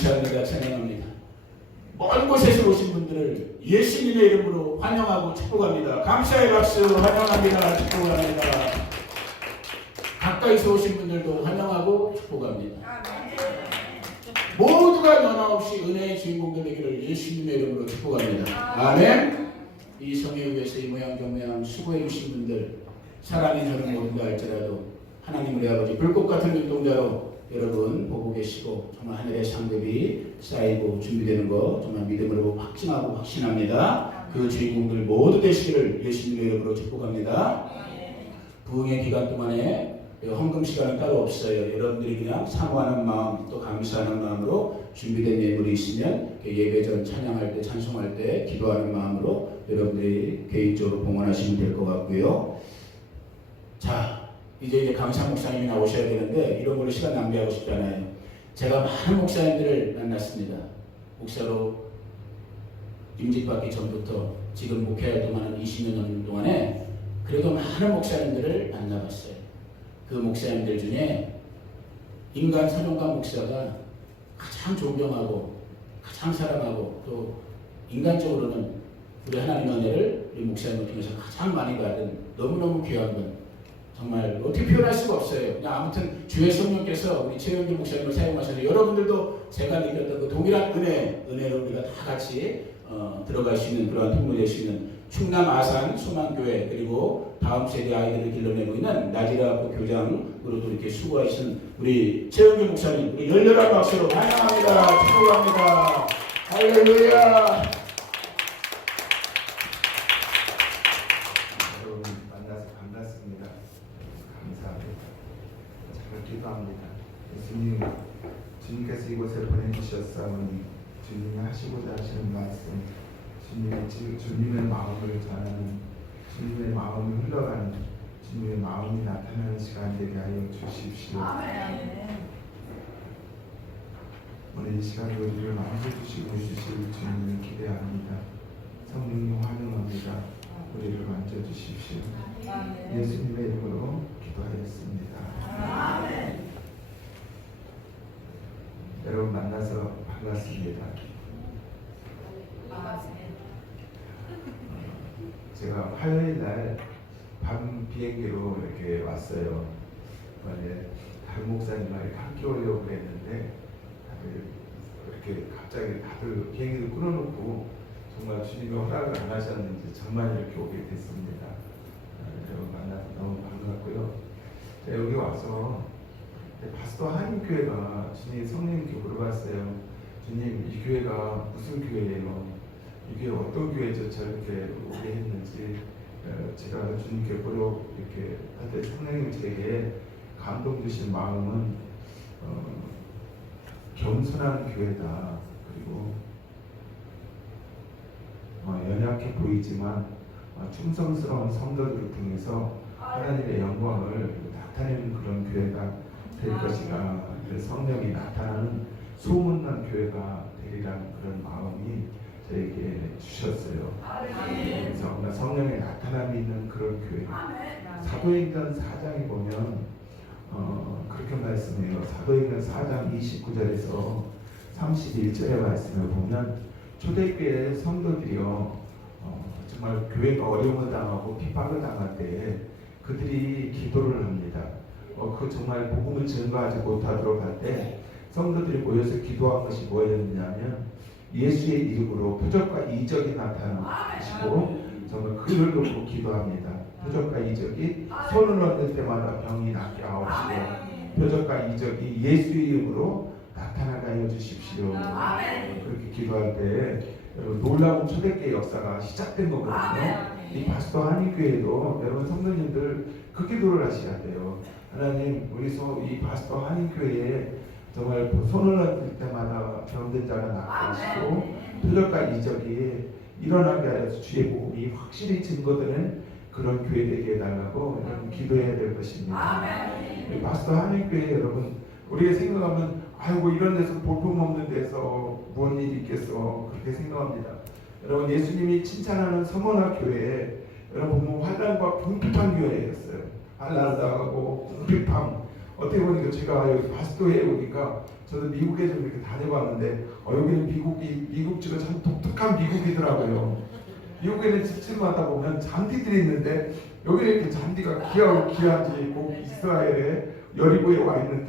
감사합니다. 찬양합니다. 먼 곳에서 오신 분들을 예수님의 이름으로 환영하고 축복합니다. 감사의 박수 환영합니다. 축복합니다. 가까이서 오신 분들도 환영하고 축복합니다. 모두가 변화 없이 은혜의 주인공들 되기를 예수님의 이름으로 축복합니다. 아멘. 이 성회를 위해서 이 모양 저 모양 수고해 주신 분들 사람이 저는 모른다 할지라도 하나님 우리 아버지 불꽃 같은 눈동자로 여러분 보고 계시고 정말 하늘의 상급이 쌓이고 준비되는 거 정말 믿음으로 확증하고 확신합니다. 그 주인공들 모두 되시기를 예수님의 이름으로 축복합니다. 부흥의 기간 동안에 헌금 시간은 따로 없어요. 여러분들이 그냥 사모하는 마음 또 감사하는 마음으로 준비된 예물이 있으면 예배 전 찬양할 때 찬송할 때 기도하는 마음으로 여러분들이 개인적으로 봉헌하시면 될 것 같고요. 자, 이제 강사 목사님이 나오셔야 되는데 이런 걸로 시간 낭비하고 싶잖아요. 제가 많은 목사님들을 만났습니다. 목사로 임직받기 전부터 지금 목회할 동안 20년 넘는 동안에 그래도 많은 목사님들을 만나봤어요. 그 목사님들 중에 인간 사정관 목사가 가장 존경하고 가장 사랑하고 또 인간적으로는 우리 하나님의 은혜를 우리 목사님을 통해서 가장 많이 받은 너무너무 귀한 분, 정말 어떻게 표현할 수가 없어요. 그냥 아무튼 주의 성령께서 우리 최영길 목사님을 사용하셔서 여러분들도 제가 느꼈던 그 동일한 은혜로 우리가 다 같이 들어갈 수 있는 그러한 통로 될 수 있는 충남 아산 소망교회 그리고 다음 세대 아이들을 길러내고 있는 나지라학교 교장으로도 이렇게 수고하신 우리 최영길 목사님 우리 열렬한 박수로 환영합니다. 축복합니다. 할렐루야. 여러분 만나서 반갑습니다. 감사합니다. 잘 기도합니다. 주님께서 이곳에 보내주셨사오니 주님이 하시고자 하시는 말씀 주님의 마음을 전하는 주님의 마음이 흘러가는 주님의 마음이 나타나는 시간 되게 하여 주십시오. 오늘 이 시간 우리를 만져주시고 주실 주님을 기대합니다. 성령님 환영합니다. 우리를 만져주십시오. 예수님의 이름으로 기도하였습니다. 여러분 만나서 반갑습니다. 제가 화요일 날 밤 비행기로 이렇게 왔어요. 만약에 다른 목사님과 이렇게 함께 오려고 그랬는데 다들 이렇게 갑자기 다들 비행기를 끊어놓고 정말 주님이 허락을 안 하셨는지 정말 이렇게 오게 됐습니다. 여러분 만나서 너무 반갑고요. 제가 여기 와서 파스토 한인교회가 주님 성령님께 물어봤어요. 주님 이 교회가 무슨 교회예요? 이게 어떤 교회죠? 저렇게 오게 했는지 제가 주님께 보러 이렇게 할 때 성령님 제게 감동 주신 마음은 겸손한 교회다. 그리고 연약해 보이지만 충성스러운 성도들을 통해서 하나님의 영광을 나타내는 그런 교회가 될 것이다. 그래서 성령이 나타나는 소문난 교회가 되리라는 그런 마음이 저에게 주셨어요. 그래서 성령의 나타남이 있는 그런 교회. 사도행전 4장에 보면 그렇게 말씀해요. 사도행전 4장 29절에서 31절의 말씀을 보면 초대교회 성도들이요 정말 교회가 어려움을 당하고 핍박을 당할 때에 그들이 기도를 합니다. 그 정말 복음을 증거하지 못하도록 할 때 성도들이 모여서 기도한 것이 뭐였냐면 예수의 이름으로 표적과 이적이 나타나는 것이고 정말 그를 놓고 기도합니다. 표적과 이적이 손을 얹을 때마다 병이 낫게 하옵시고 표적과 이적이 예수의 이름으로 나타나게 하여 주십시오. 그렇게 기도할 때 놀라운 초대교회 역사가 시작된 거거든요. 이 파스토 한인교회도 여러분 성도님들 그 기도를 하셔야 돼요. 하나님 우리 이 파스토 한인교회에 정말 손을 얹을 때마다 병든 자가 낫게 하시고 표적과 이적이 일어나게 하여서 주의 복음이 확실히 증거되는 그런 교회 되게 해달라고 여러분 기도해야 될 것입니다. 우리 파스토 한인교회 여러분 우리가 생각하면 아이고 이런 데서 볼품없는 데서 무슨 일이 있겠어 그렇게 생각합니다. 여러분 예수님이 칭찬하는 서머나 교회에 여러분 보면 환난과 궁핍한 교회였어요. 환난을 당하고 궁핍함 어떻게 보니까 제가 여기 바스토에 오니까 저도 미국에 좀 이렇게 다녀봤는데 여기는 미국지가 참 독특한 미국이더라고요. 미국에는 집집마다 보면 잔디들이 있는데 여기는 이렇게 잔디가 귀한지 꼭 이스라엘의 여리고에 와 있는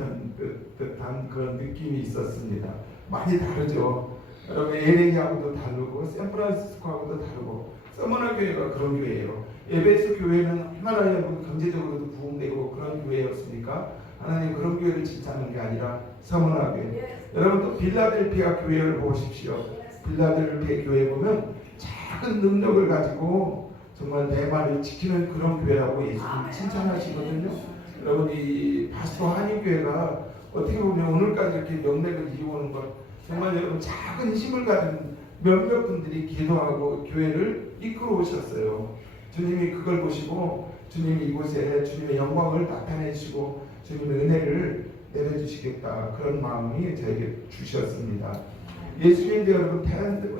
듯한 그런 느낌이 있었습니다. 많이 다르죠. 여러분 LA하고도 다르고 샌프란시스코하고도 다르고 서머나 교회가 그런 교회예요. 에베소 교회는 얼마나 여러분 경제적으로도 부흥되고 그런 교회였습니까? 하나님 그런 교회를 칭찬하는 게 아니라 서머나 교회. 여러분 또 빌라델피아 교회를 보십시오. 빌라델피아 교회 보면 작은 능력을 가지고 정말 내 말을 지키는 그런 교회라고 예수님 칭찬하시거든요. 여러분 이 바스토 한인교회가 어떻게 보면 오늘까지 이렇게 명맥을 이루어오는 것 정말 여러분 작은 힘을 가진 몇몇 분들이 기도하고 교회를 이끌어 오셨어요. 주님이 그걸 보시고 주님이 이곳에 주님의 영광을 나타내 주시고 주님의 은혜를 내려주시겠다 그런 마음이 저에게 주셨습니다. 예수님도 여러분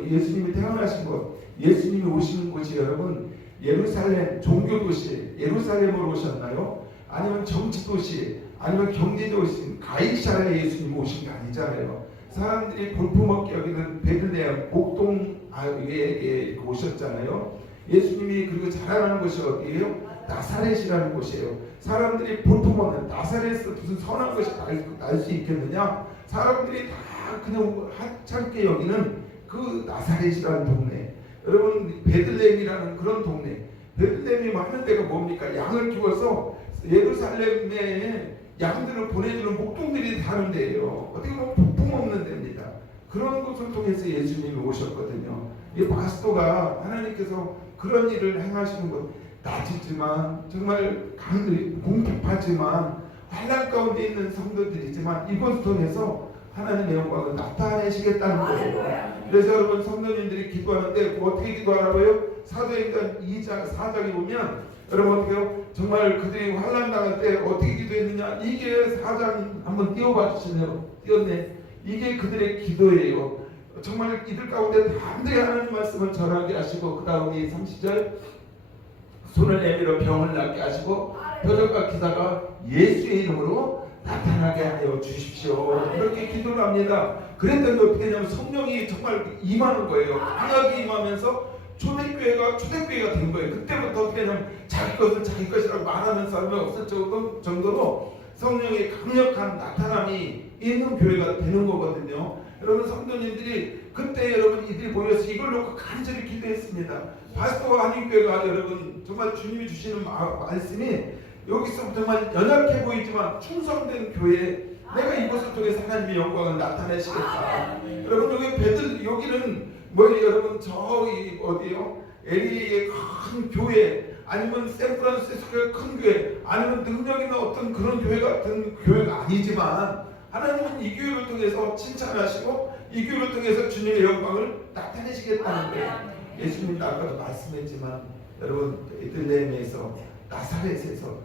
예수님이 태어나신 곳, 예수님이 오시는 곳이 여러분 예루살렘 종교도시 예루살렘으로 오셨나요? 아니면 정치도시 아니면 경제도시 가이사라에 예수님 오신 게 아니잖아요. 사람들이 볼품없게 여기는 베들레헴 목동에 오셨잖아요. 예수님이 그리고 자라나는 곳이 어디예요? 나사렛이라는 곳이에요. 사람들이 볼품없는 나사렛에서 무슨 선한 것이 날 수 있겠느냐? 사람들이 다 그냥 하찮게 여기는 그 나사렛이라는 동네. 여러분 베들레헴이라는 그런 동네. 베들레헴이 많은 데가 뭡니까? 양을 키워서 예루살렘에 양들을 보내주는 목동들이 다른 데예요. 어떻게 보면 볼품없는 데입니다. 그런 곳을 통해서 예수님이 오셨거든요. 이 바스토가 하나님께서 그런 일을 행하시는 것 낮이지만 정말 공격하지만 환난 가운데 있는 성도들이지만 이것을 통해서 하나님의 영광을 나타내시겠다는 거예요. 그래서 여러분 성도님들이 기도하는데 어떻게 기도하라고요? 사도행전 2장 4장에 보면 여러분 어떻게요? 정말 그들이 환난 당할 때 어떻게 기도했느냐? 이게 4장 한번 띄워봐 주시네요. 띄웠네. 이게 그들의 기도예요. 정말 이들 가운데 담대히 하나님 말씀을 전하게 하시고 그 다음에 30절 손을 내밀어 병을 낫게 하시고 표적과 기사가 예수의 이름으로 나타나게 하여 주십시오. 그렇게 기도를 합니다. 그랬더니 어떻게 되냐면 성령이 정말 임하는 거예요. 강하게 임하면서 초대교회가 된 거예요. 그때부터 어떻게 되냐면 자기 것을 자기 것이라고 말하는 사람이 없을 정도로 성령의 강력한 나타남이 있는 교회가 되는 거거든요. 여러분 성도님들이 그때 여러분 이들이 모여서 이걸 놓고 간절히 기도했습니다. 바스토와 한인교회가 여러분 정말 주님이 주시는 말씀이 여기서 정말 연약해 보이지만 충성된 교회 내가 이것을 통해서 하나님의 영광을 나타내시겠다. 여러분 여기는 여러분 저기 어디요? LA의 큰 교회 아니면 샌프란시스코의 큰 교회 아니면 능력 있는 어떤 그런 교회 같은 교회가 아니지만 하나님은 이 교회를 통해서 칭찬하시고 이 교회를 통해서 주님의 영광을 나타내시겠다는 거예요. 예수님도 아까도 말씀했지만 여러분 베들레헴에서 나사렛에서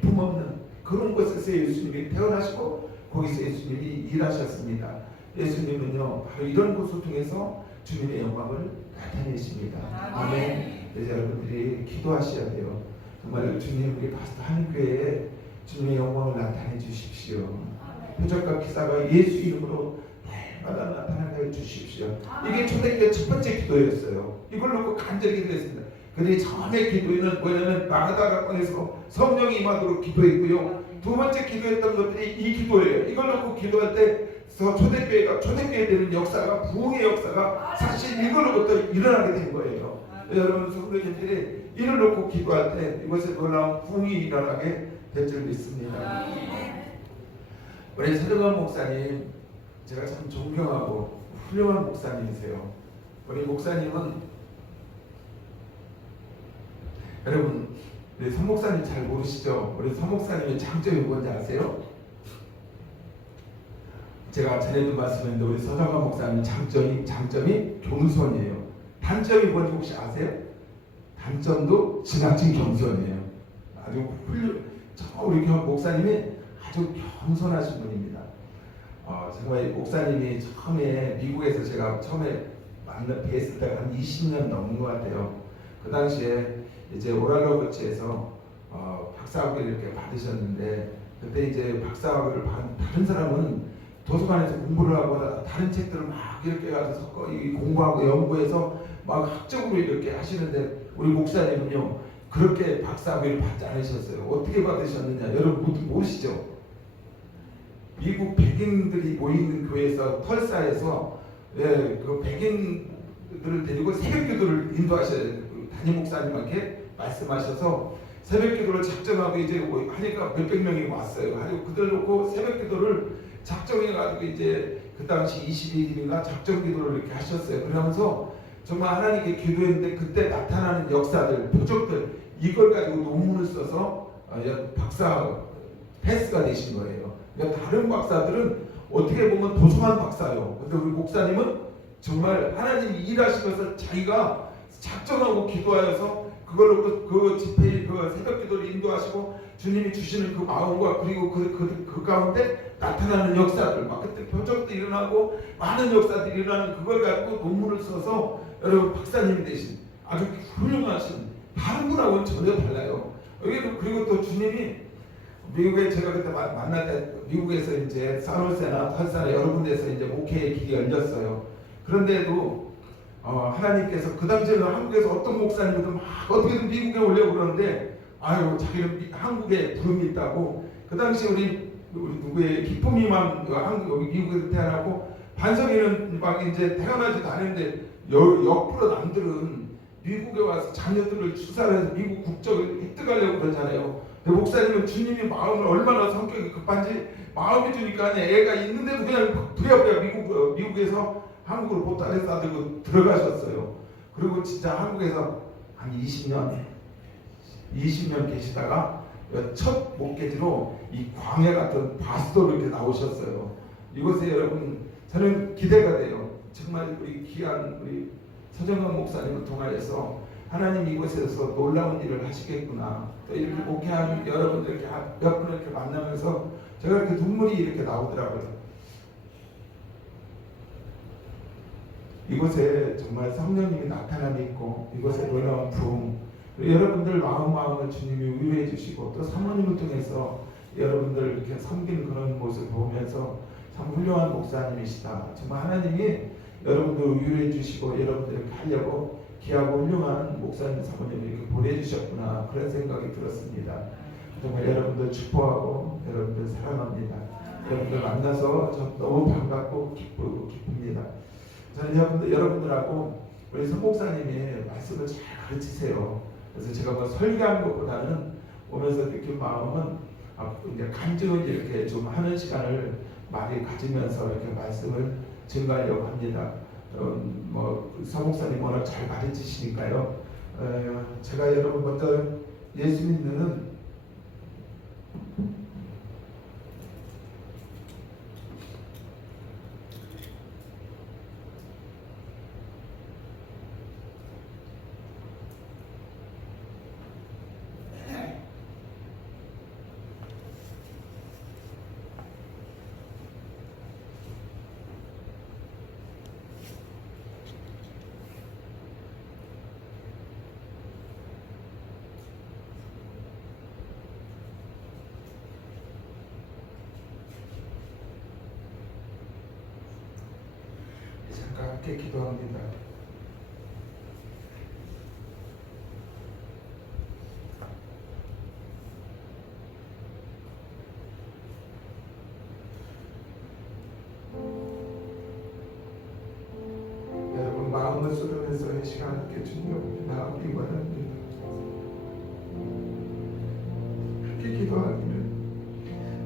볼품없는 그런 곳에서 예수님이 태어나시고 거기서 예수님이 일하셨습니다. 예수님은요 바로 이런 곳을 통해서 주님의 영광을 나타내십니다. 아멘. 그래서 여러분들이 기도하셔야 돼요. 정말 주님 우리 바스토 한인교회에 주님의 영광을 나타내 주십시오. 표적과 기사가 예수 이름으로 날마다 나타나게 해 주십시오. 이게 초대교회 첫 번째 기도였어요. 이걸 놓고 간절히 기도했습니다. 그들이 처음에 기도에는 뭐냐면 마가다락방에서 성령이 임하도록 기도했고요. 두 번째 기도했던 것들이 이 기도예요. 이걸 놓고 기도할 때 초대교회 되는 역사가 부흥의 역사가 사실 이걸로부터 일어나게 된 거예요. 여러분 성도님들이 이를 놓고 기도할 때 이것에 놀라운 부흥이 일어나게 될 줄 믿습니다. 우리 서정환 목사님 제가 참 존경하고 훌륭한 목사님이세요. 우리 목사님은 여러분 우리 서 목사님 잘 모르시죠? 우리 서 목사님의 장점이 뭔지 아세요? 제가 전에도 말씀했는데 우리 서정환 목사님 장점이 겸손이에요. 단점이 뭔지 혹시 아세요? 단점도 지나친 겸손이에요. 아주 우리 목사님이 아주 겸손하신 분입니다. 정말 목사님이 처음에 미국에서 제가 처음에 뵀을 때가 한 20년 넘은 것 같아요. 그 당시에 이제 오랄로버츠에서 박사학위를 이렇게 받으셨는데 그때 이제 박사학위를 받은 다른 사람은 도서관에서 공부를 하고 다른 책들을 막 이렇게 가서 공부하고 연구해서 막 학적으로 이렇게 하시는데 우리 목사님은요 그렇게 박사학위를 받지 않으셨어요. 어떻게 받으셨느냐? 여러분 모르시죠? 미국 백인들이 모이는 교회에서 털사에서 그 백인들을 데리고 새벽기도를 인도하셔야 돼요. 담임 목사님한테 말씀하셔서 새벽기도를 작정하고 이제 하니까 몇백 명이 왔어요. 그리고 그들 놓고 새벽기도를 작정해가지고 이제 그 당시 22일인가 작정기도를 이렇게 하셨어요. 그러면서 정말 하나님께 기도했는데 그때 나타나는 역사들, 표적들 이걸 가지고 논문을 써서 박사 패스가 되신 거예요. 그러니까 다른 박사들은 어떻게 보면 도서관 박사요. 근데 우리 목사님은 정말 하나님이 일하시면서 자기가 작정하고 기도하여서 그걸로 그 집회 그 새벽 기도를 인도하시고 주님이 주시는 그 마음과 그리고 그 가운데 나타나는 역사들 막 그때 표적도 일어나고 많은 역사들이 일어나는 그걸 가지고 논문을 써서 여러분 박사님이 되신 아주 훌륭하신 다른 분하고는 전혀 달라요. 그리고 또 주님이 미국에 제가 그때 만날 때 미국에서 이제 산호세나 털사나 여러 군데에서 이제 목회의 길이 열렸어요. 그런데도 하나님께서 그 당시에는 한국에서 어떤 목사님도 막 어떻게든 미국에 오려고 그러는데 아유 자기는 한국에 부름이 있다고 그 당시 우리 누구의 기쁨이만 여기 미국에서 태어나고 반석이는 막 이제 태어나지도 않았는데 옆으로 남들은 미국에 와서 자녀들을 출산해서 미국 국적을 획득하려고 그러잖아요. 근데 목사님은 주님이 마음을 얼마나 성격이 급한지 마음이 주니까 애가 있는데도 그냥 부랴부랴 미국에서 한국으로 보따리 싸들고 들어가셨어요. 그리고 진짜 한국에서 한 20년 계시다가 첫 목회지로 이 광야 같은 바스도로 이렇게 나오셨어요. 이곳에 여러분 저는 기대가 돼요. 정말 우리 귀한 우리 서정관 목사님을 통하여서 하나님 이곳에서 놀라운 일을 하시겠구나. 또 이렇게 목회하는 여러분들 이렇게 몇 분을 이렇게 만나면서 제가 이렇게 눈물이 이렇게 나오더라고요. 이곳에 정말 성령님이 나타남이 있고 이곳에 놀라운 부흥 여러분들 마음을 주님이 위로해 주시고 또 사모님을 통해서 여러분들 이렇게 섬기는 그런 모습을 보면서 참 훌륭한 목사님이시다. 정말 하나님이 여러분들 위로해 주시고 여러분들 이렇게 하려고 귀하고 훌륭한 목사님 사모님을 이렇게 보내주셨구나 그런 생각이 들었습니다. 정말 여러분들 축복하고 여러분들 사랑합니다. 여러분들 만나서 저 너무 반갑고 기쁩니다. 저는 여러분들하고 우리 선 목사님이 말씀을 잘 가르치세요. 그래서 제가 뭐 설교하는 것보다는 오면서 느낀 마음은 이제 간증을 이렇게 좀 하는 시간을 많이 가지면서 이렇게 말씀을 증가하려고 합니다. 서 목사님 워낙 잘 가르치시니까요. 제가 여러분 먼저 예수 믿는 함께 기도합니다. 여러분 마음을 쏟으면서 이 시간 함께 주님 나아가기 원합니다. 함께 기도하기를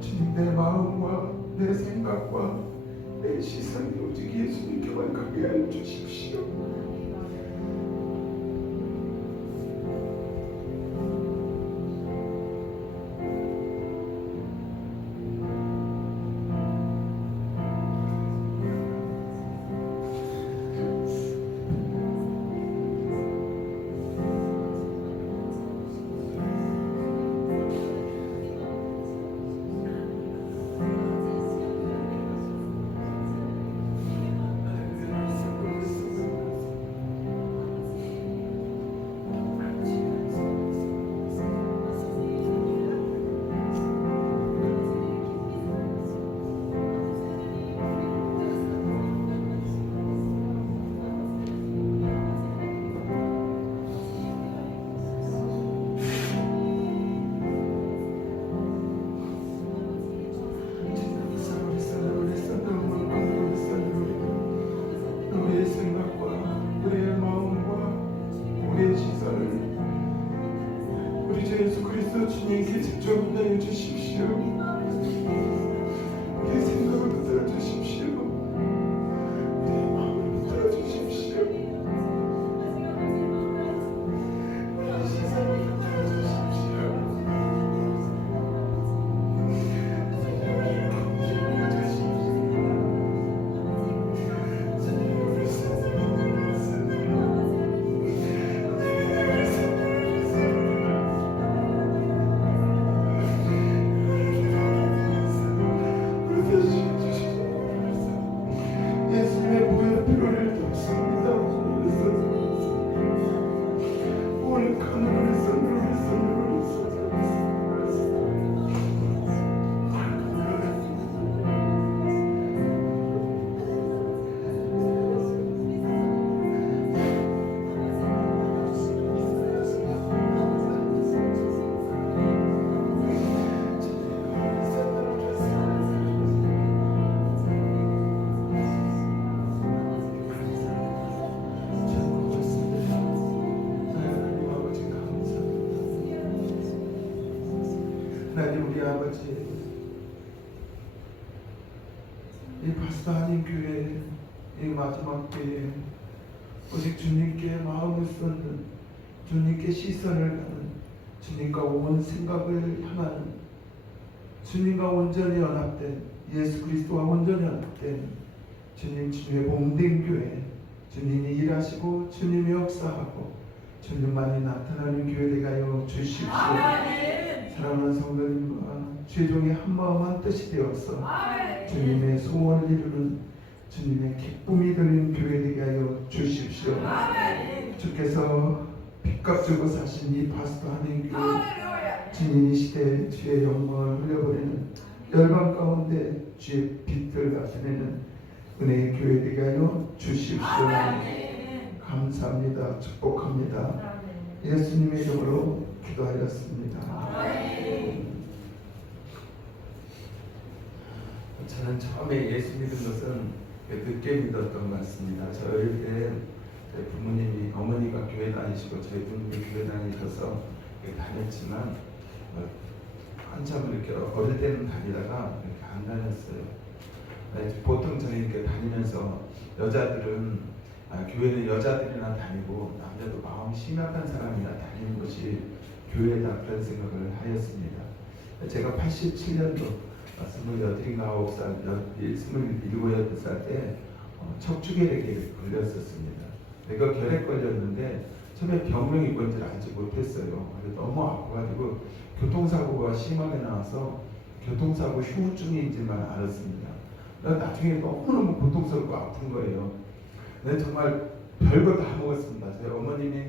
주님 내 마음과 내 생각과 내 시선이 오직 예수님께만 가게 하여 주십시오. 아버지, 이 파스타 하나님 교회 이 마지막 때에 오직 주님께 마음을 쏟는, 주님께 시선을 가는, 주님과 온 생각을 향하는, 주님과 온전히 연합된, 예수 그리스도와 온전히 연합된 주님의 몸된 교회, 주님이 일하시고 주님이 역사하고 주님만이 나타나는 교회 되게 하여 주십시오. 사랑하는 성도님과 최종의 한마음 한뜻이 되어서 주님의 소원을 이루는, 주님의 기쁨이 되는 교회 되게 하여 주십시오. 주께서 빚값 주고 사신 이 파스타 하나님 교회, 주님 이 시대에 주의 영광을 흘려버리는 열방 가운데 주의 빛을 나타내는 은혜의 교회 되게 하여 주십시오. 감사합니다. 축복합니다. 예수님의 이름으로 기도하였습니다. 저는 처음에 예수 믿은 것은 늦게 믿었던 것 같습니다. 저 어릴 때 저희 부모님이, 어머니가 교회 다니시고 저희 부모님이 교회 다니셔서 다녔지만 한참 이렇게 어릴 때는 다니다가 이렇게 안 다녔어요. 보통 저희 이렇게 다니면서 여자들은 교회는 여자들이나 다니고 남자도 마음 심약한 사람이나 다니는 것이 교회다, 그런 생각을 하였습니다. 제가 87년도 28인가 9살, 27, 8살 때 척추결핵에 걸렸었습니다. 내가 결핵 걸렸는데 처음에 병명이 뭔지를 알지 못했어요. 너무 아파가지고 교통사고가 심하게 나와서 교통사고 후유증인지만 알았습니다. 나중에 너무너무 고통스럽고 아픈 거예요. 근데 정말 별거 다 먹었습니다. 저희 어머님이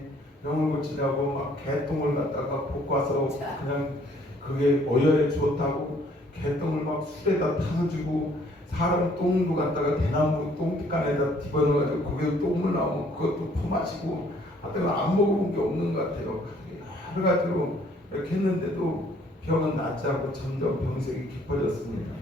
병을 고치려고 막 개똥을 갖다가 볶아서 그냥 그게 어여에 좋다고 개똥을 막 술에다 타서 주고, 사람 똥도 갖다가 대나무 똥간에다 집어넣어가지고 거기서 똥을 나오면 그것도 퍼마시고, 하여튼 안 먹어본 게 없는 것 같아요. 여러 가지로 이렇게 했는데도 병은 낫지 않고 점점 병색이 깊어졌습니다.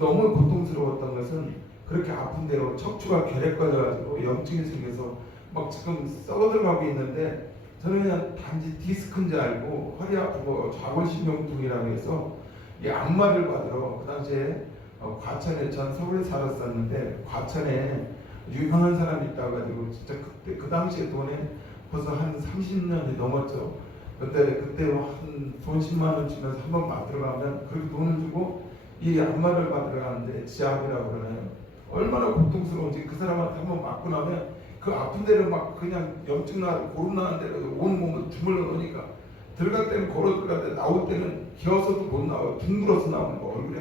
너무 고통스러웠던 것은 그렇게 아픈데요, 척추가 결핵 걸려가지고 염증이 생겨서 막 지금 썩어들어가고 있는데, 저는 그냥 단지 디스크인 줄 알고 허리 아프고 좌골신경통이라고 해서 이 악마를 받으러, 그 당시에 과천에, 전 서울에 살았었는데 과천에 유명한 사람이 있다고 가지고 진짜 그때 그 당시에 돈에 벌써 한 30년이 넘었죠. 그때 한 돈 10만 원 주면서 한번 받으러 가면 그렇게 돈을 주고 이 악마를 받으러 가는데 지압이라고 그러나요? 얼마나 고통스러운지. 그 사람한테 한번 맞고 나면 그 아픈 데를 막 그냥 염증 나고 고름 나는 데로 온 몸을 주물러 놓으니까, 들어갈 때는 걸어 들어갈 때, 나올 때는 기어서도 못 나와요. 둥글어서 나오는 거. 얼굴에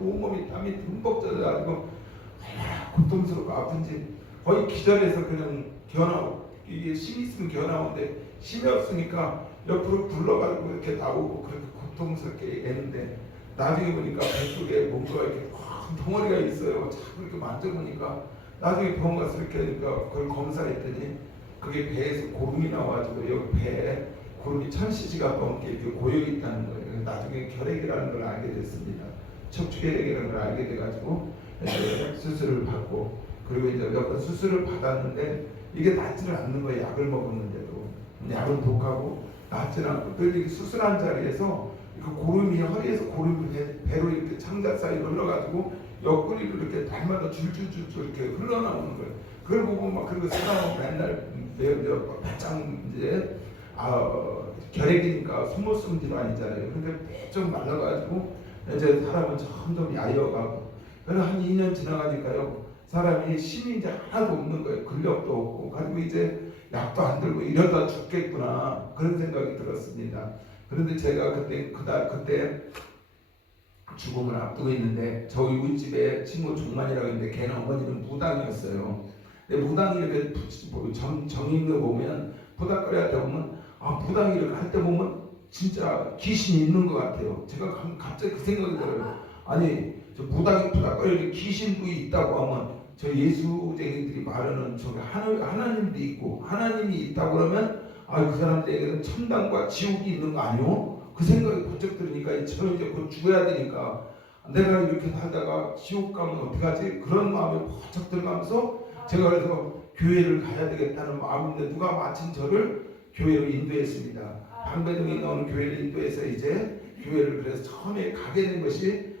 온몸이 땀이 듬뿍 젖어가지고 얼마나 고통스럽고 아픈지 거의 기절해서 그냥 기어나오고, 이게 심이 있으면 기어나오는데 심이 없으니까 옆으로 굴러가지고 이렇게 나오고 그렇게 고통스럽게 애는데, 나중에 보니까 뱃속에 뭔가 이렇게 큰 덩어리가 있어요. 자꾸 이렇게 만져보니까, 나중에 병원 가서 이렇게 하니까 그걸 검사했더니 그게 배에서 고름이 나와가지고 여기 배에 고름이 1000cc가 넘게 이렇게 고여 있다는 거예요. 나중에 결핵이라는 걸 알게 됐습니다. 척추결핵이라는 걸 알게 돼가지고 수술을 받고, 그리고 이제 몇 번 수술을 받았는데 이게 낫지를 않는 거예요. 약을 먹었는데도. 약은 독하고 낫지는 않고, 또 이렇게 수술한 자리에서 그 고름이, 허리에서 고름이 배로 이렇게 창자 사이로 흘러가지고 옆구리로 이렇게 날마다 줄줄줄줄 이렇게 흘러나오는 거예요. 그걸 보고 막, 그리고 사람은 맨날 바짝 이제 결핵이니까 숨못 질환이잖아요. 근데 좀 말라가지고 이제 사람은 점점 야여가고, 그래서 한 2년 지나가니까요, 사람이 힘이 이제 하나도 없는 거예요. 근력도 없고, 그리고 이제 약도 안 들고 이러다 죽겠구나, 그런 생각이 들었습니다. 그런데 제가 그때 죽음을 앞두고 있는데, 저희 우집에 친구 종만이라고 있는데 걔는 어머니는 무당이었어요. 근데 무당이 이렇게 정인 거 보면, 푸닥거리 때 보면, 무당이 이렇게 할 때 보면 진짜 귀신이 있는 것 같아요. 제가 갑자기 그 생각이 들어요. 아니, 저 무당이 푸닥거리 귀신도 있다고 하면, 저 예수쟁이들이 말하는 저기 하나님도 있고 하나님이 있다고 그러면, 그 사람들에게는 천당과 지옥이 있는 거 아니요? 그 생각이 번쩍 들으니까 저는 이제 곧 죽어야 되니까 내가 이렇게 살다가 지옥 가면 어떡하지? 그런 마음이 번쩍 들어가면서 제가 그래서 교회를 가야 되겠다는 마음인데, 누가 마침 저를 교회로 인도했습니다. 방배동에 나오는 교회를 인도해서 이제 교회를 그래서 처음에 가게 된 것이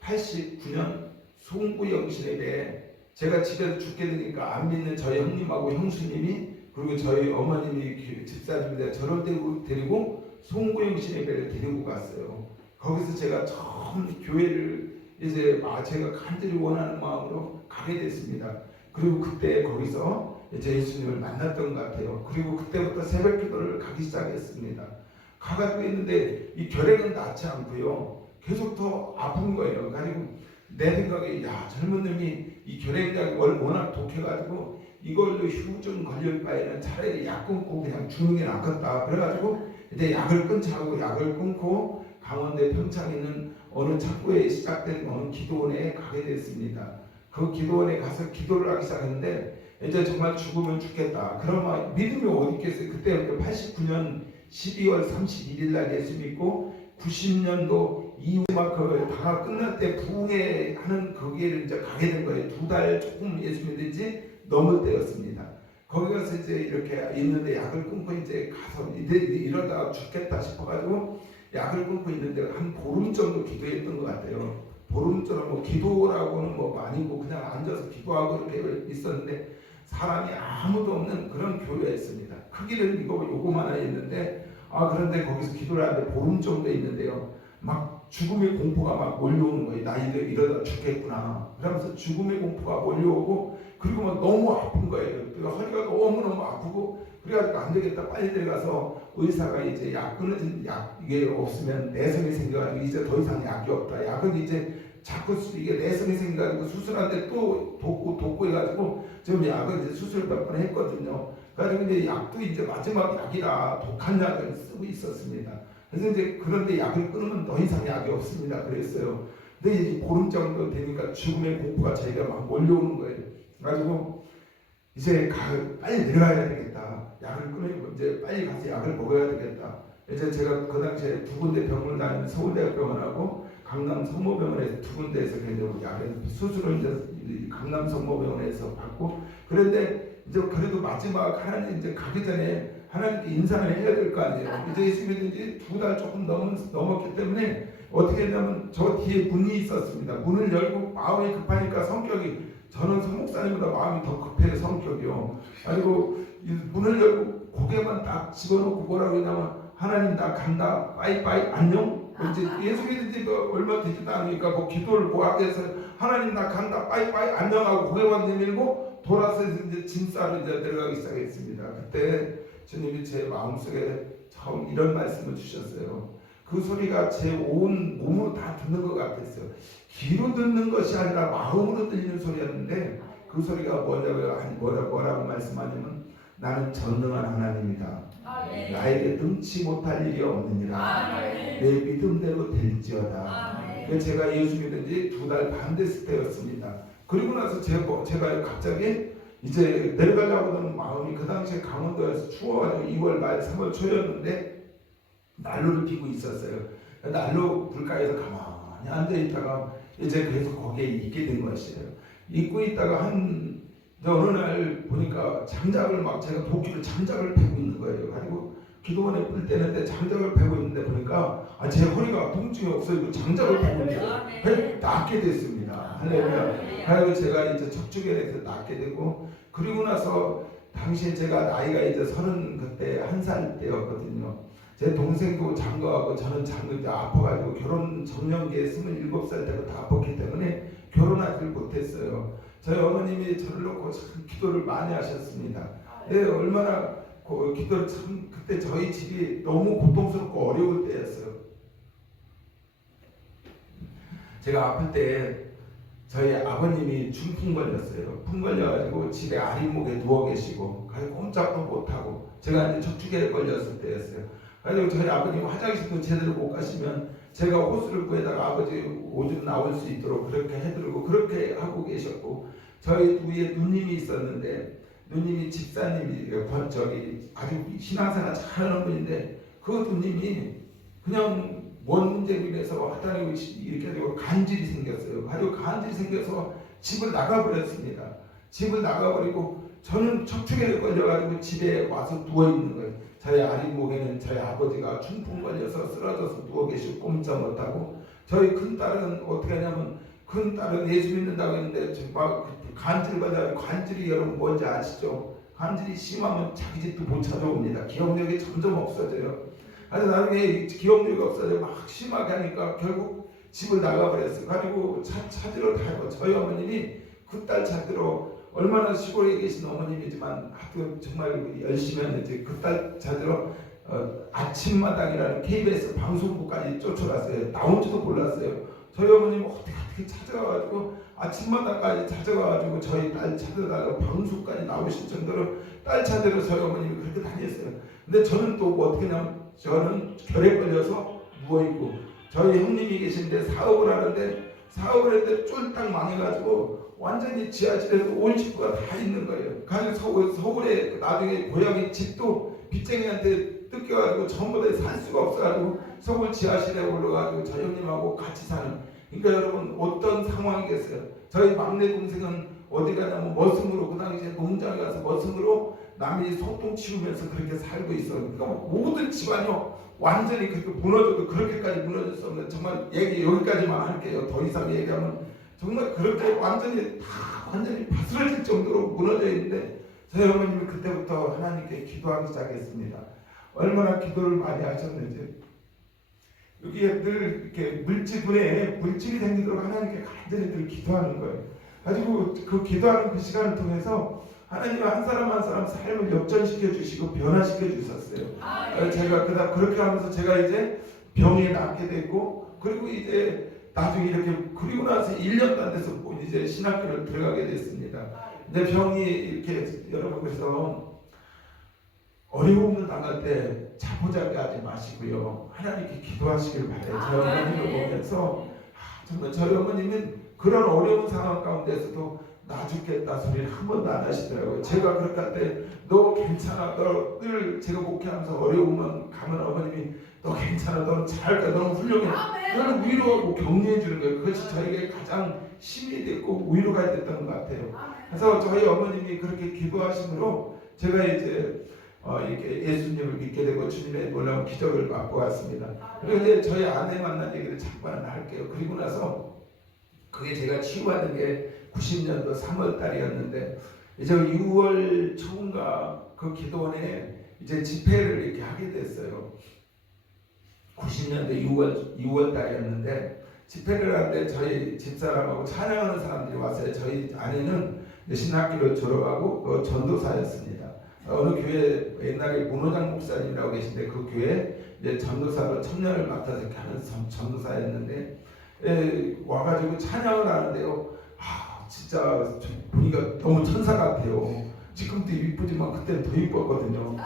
1989년 송구 영신에게 제가 집에서 죽게 되니까 안 믿는 저희 형님하고 형수님이 그리고 저희 어머님이 집사님인데 저를 데리고 송구 영신에게를 데리고 갔어요. 거기서 제가 처음 교회를 이제 제가 간절히 원하는 마음으로 가게 됐습니다. 그리고 그때 거기서 이제 예수님을 만났던 것 같아요. 그리고 그때부터 새벽기도를 가기 시작했습니다. 가가지고 있는데 이 결핵은 낫지 않고요. 계속 더 아픈 거예요. 그리고 내 생각에 젊은 놈이 이 결핵약이 워낙 독해가지고 이걸로 후유증 걸릴 바에는 차라리 약 끊고 그냥 죽는 게 낫겠다. 그래가지고 이제 약을 끊자고 약을 끊고 강원대 평창에 있는 어느 창고에 시작된 어느 기도원에 가게 됐습니다. 그 기도원에 가서 기도를 하기 시작했는데 이제 정말 죽으면 죽겠다. 그러면 믿음이 어디 있겠어요. 그때 89년 12월 31일 날 예수 믿고 90년도 이후 그 방학 끝날 때 부흥회 하는 거기에 이제 가게 된 거예요. 2달 조금 예수 믿은지 넘을 때였습니다. 거기 가서 이제 이렇게 있는데 약을 끊고 이제 가서 이러다가 죽겠다 싶어가지고 약을 끊고 있는데 한 보름 정도 기도했던 것 같아요. 보름처럼 뭐 기도라고는 뭐 아니고 그냥 앉아서 기도하고 이렇게 있었는데 사람이 아무도 없는 그런 교회였습니다. 크기는 요거만 하나 있는데 그런데 거기서 기도를 하는데 보름 정도 있는데요. 막 죽음의 공포가 막 몰려오는 거예요. 나 이러다 죽겠구나. 그러면서 죽음의 공포가 몰려오고 그리고 막 너무 아픈 거예요. 허리가 너무너무 아프고 그래가지고 안 되겠다. 빨리 내려가서 의사가 이제 약 끊어진 약 이게 없으면 내성이 생겨가지고 이제 더 이상 약이 없다. 약은 이제 자꾸 이게 내성이 생겨가지고 수술하는데 또 돕고 해가지고 지금 약은 이제 수술 몇 번 했거든요. 그래가지고 이제 약도 이제 마지막 약이라 독한 약을 쓰고 있었습니다. 그래서 이제 그런데 약을 끊으면 더 이상 약이 없습니다. 그랬어요. 근데 이제 보름 정도 되니까 죽음의 공포가 저희가 막 몰려오는 거예요. 그래가지고 이제 빨리 내려가야 되겠다. 약을 끊으면 이제 빨리 가서 약을 먹어야 되겠다. 이제 제가 그 당시에 2군데 병원을 다니는 서울대학병원하고 강남 성모병원에서 2군데에서 계속 약을 수술을 이제 강남 성모병원에서 받고 그런데 이제 그래도 마지막 하나님 이제 가기 전에 하나님께 인사를 해야 될 거 아니에요. 이제 예수 믿은 지 2달 조금 넘었기 때문에 어떻게 했냐면 저 뒤에 문이 있었습니다. 문을 열고 마음이 급하니까 성격이 저는 성목사님보다 마음이 더 급해요. 성격이요. 그리고 문을 열고 고개만 딱 집어넣고 뭐라고 했냐면 하나님 나 간다 빠이빠이 안녕. 이제 예수 믿은 지가 얼마 되지도 않으니까 뭐 기도를 하게 해서 하나님 나 간다 빠이빠이 안녕하고 고개만 내밀고 돌아서 이제 짐 싸러 이제 내려가기 시작했습니다. 그때 주님이 제 마음속에 처음 이런 말씀을 주셨어요. 그 소리가 제 온 몸으로 다 듣는 것 같았어요. 귀로 듣는 것이 아니라 마음으로 들리는 소리였는데 그 소리가 뭐라고 말씀하냐면 나는 전능한 하나님이다. 나에게 능치 못할 일이 없느니라. 내 믿음대로 될지어다. 제가 예수 믿은 지 2달 반 됐을 때였습니다. 그리고 나서 제가 갑자기 이제 내려가려고 하는 마음이 그 당시에 강원도에서 추워가지고 2월 말 3월 초였는데 난로를 피고 있었어요. 난로 불가에서 가만히 앉아있다가 이제 계속 거기에 있게 된 것이에요. 있고 있다가 어느 날 보니까 장작을 제가 도끼를 장작을 패고 있는 거예요. 그리고 기도원에 뿔 때는데 장작을 패고 있는데 보니까 제 허리가 통증이 없어지고 장작을 패고 있는데 그래서 낫게 됐습니다. 할렐루야. 그리고 제가 이제 척추결에서 낫게 되고 그리고 나서 당시에 제가 나이가 이제 31살 때였거든요. 제 동생도 장거하고 저는 장거 아파가지고 결혼 정년기에 27살 때부터 아팠기 때문에 결혼하지 못했어요. 저희 어머님이 저를 놓고 참 기도를 많이 하셨습니다. 네, 얼마나 기도를 참 그때 저희 집이 너무 고통스럽고 어려울 때였어요. 제가 아플 때 저희 아버님이 중풍 걸렸어요. 풍 걸려가지고 집에 아랫목에 누워 계시고 꼼짝도 못하고 제가 이제 척추계에 걸렸을 때였어요. 그래서 저희 아버님 화장실도 제대로 못 가시면 제가 호수를 구해다가 아버지 오줌 나올 수 있도록 그렇게 해드리고 그렇게 하고 계셨고 저희 위에 누님이 있었는데 누님이 집사님이 아주 신앙생활 잘하는 분인데 그 누님이 그냥 뭔 문제로 인해서 하다니 이렇게 되고 간질이 생겼어요. 그리고 간질이 생겨서 집을 나가버렸습니다. 집을 나가버리고 저는 척추계에 걸려가지고 집에 와서 누워있는 거예요. 저희 아랫목에는 저희 아버지가 중풍 걸려서 쓰러져서 누워 계시고 꼼짝 못하고, 저희 큰딸은 어떻게 하냐면, 큰딸은 예수 믿는다고 했는데 막 간질 받아요. 간질이 여러분 뭔지 아시죠? 간질이 심하면 자기 집도 못 찾아옵니다. 기억력이 점점 없어져요. 그래서 나중에 기억력이 없어져 막 심하게 하니까 결국 집을 나가버렸어요. 가지고 찾으러 다니고, 저희 어머님이 그 딸 찾으러, 얼마나 시골에 계신 어머님이지만 하도 정말 열심히 했는지 그 딸 찾으러 아침마당이라는 KBS 방송국까지 쫓아갔어요. 나온지도 몰랐어요. 저희 어머님 어떻게 찾아가가지고 아침마당까지 찾아가가지고 저희 딸 찾아다가 방송까지 나오실 정도로 딸 찾으러 저희 어머님이 그렇게 다녔어요. 근데 저는 또 뭐 어떻게 하냐면, 저는 결핵 걸려서 누워있고, 저희 형님이 계신데 사업을 하는데, 사업을 했는데 쫄딱 망해가지고 완전히 지하실에서 온 식구가 다 있는 거예요. 가지고 서울에 나중에 고향의 집도 빚쟁이한테 뜯겨가지고 전부 다 살 수가 없어가지고 서울 지하실에 올라가지고 저희 형님하고 같이 사는. 그러니까 여러분 어떤 상황이겠어요. 저희 막내 동생은 어디 가냐면 머슴으로, 그 당시에 농장에 가서 머슴으로 남이 소똥 치우면서 그렇게 살고 있어요. 그러니까 모든 집안이요 완전히 그렇게 무너져도 그렇게까지 무너질 수 없는, 정말 얘기 여기까지만 할게요. 더 이상 얘기하면 정말 그렇게 완전히 바스러질 정도로 무너져 있는데, 저희 어머님이 그때부터 하나님께 기도하기 시작했습니다. 얼마나 기도를 많이 하셨는지. 여기에 늘 이렇게 물질이 생기도록 하나님께 간절히 늘 기도하는 거예요. 가지고 그 기도하는 그 시간을 통해서 하나님은 한 사람 한 사람 삶을 역전시켜 주시고 변화시켜 주셨어요. 제가 그렇게 하면서 제가 이제 병에 낫게 됐고, 그리고 이제 나중에 이렇게, 그리고 나서 1년도 안 돼서 이제 신학교를 들어가게 됐습니다. 근데 병이 이렇게, 여러분, 그래서 어려움을 당할 때 자포자기 하지 마시고요, 하나님께 기도하시길 바래요. 저희 어머님을 보면서 정말 저희 어머님은 그런 어려운 상황 가운데서도 나 죽겠다 소리를 한 번도 안 하시더라고요. 제가 그렇게 할 때 너 괜찮아, 너 늘 제가 목회하면서 어려우면 가면 어머님이 너 괜찮아, 너는 잘할까, 너는 훌륭해, 너는 위로하고 격려해 주는 거예요. 그것이 저에게 가장 힘이 됐고 위로가 됐던 것 같아요. 그래서 저희 어머님이 그렇게 기도하심으로 제가 이제 이렇게 예수님을 믿게 되고 주님의 놀라운 기적을 맛보 왔습니다. 그리고 이제 저희 아내 만난 얘기를 잠깐 할게요. 그리고 나서 그게 제가 치유받은 게 90년도 3월 달이었는데, 이제 6월 초인가 그 기도원에 이제 집회를 이렇게 하게 됐어요. 90년도 6월 달이었는데 집회를 하는데 저희 집사람하고 찬양하는 사람들이 왔어요. 저희 아내는 신학기를 졸업하고 전도사였습니다. 어느 교회, 옛날에 문호장 목사님이라고 계신데 그 교회 이제 전도사로 청년을 맡아서 이렇게 하는 전도사였는데, 와가지고 찬양을 하는데요. 진짜 보니까 너무 천사 같아요. 지금도 이쁘지만 그때는 더 이뻤거든요.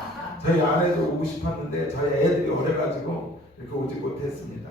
저희 아내도 오고 싶었는데 저희 애들이 어려가지고 이렇게 오지 못했습니다.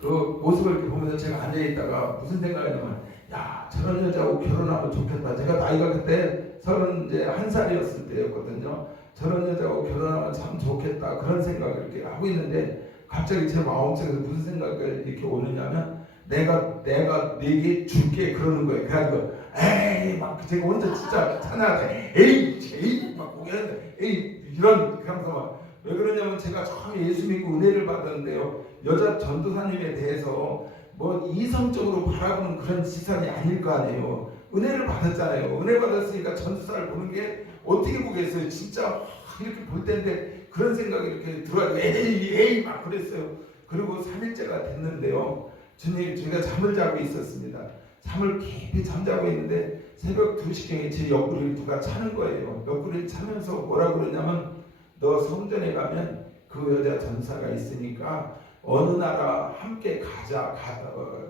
그 모습을 이렇게 보면서 제가 앉아있다가 무슨 생각이냐면, 야, 저런 여자하고 결혼하면 좋겠다. 제가 나이가 그때 31살이었을 때였거든요. 저런 여자하고 결혼하면 참 좋겠다. 그런 생각을 이렇게 하고 있는데, 갑자기 제 마음속에서 무슨 생각이 이렇게 오느냐면, 내가 네게 줄게 그러는 거예요. 그래가지고 에이 막 제가 혼자 진짜 찬양하다 에이 막 고개를 에이 이런, 그러면서 막 왜 그러냐면 제가 처음에 예수 믿고 은혜를 받았는데요, 여자 전도사님에 대해서 뭐 이성적으로 바라보는 그런 시선이 아닐 거 아니에요. 은혜를 받았잖아요. 은혜 받았으니까 전도사를 보는 게 어떻게 보겠어요. 진짜 이렇게 볼 텐데 그런 생각이 이렇게 들어가지고 에이 막 그랬어요. 그리고 3일째가 됐는데요, 주님, 제가 잠을 자고 있었습니다. 잠을 깊이 잠자고 있는데 새벽 2시경에 제 옆구리를 누가 차는 거예요. 옆구리를 차면서 뭐라고 그러냐면, 너 성전에 가면 그 여자 전사가 있으니까 어느 나라 함께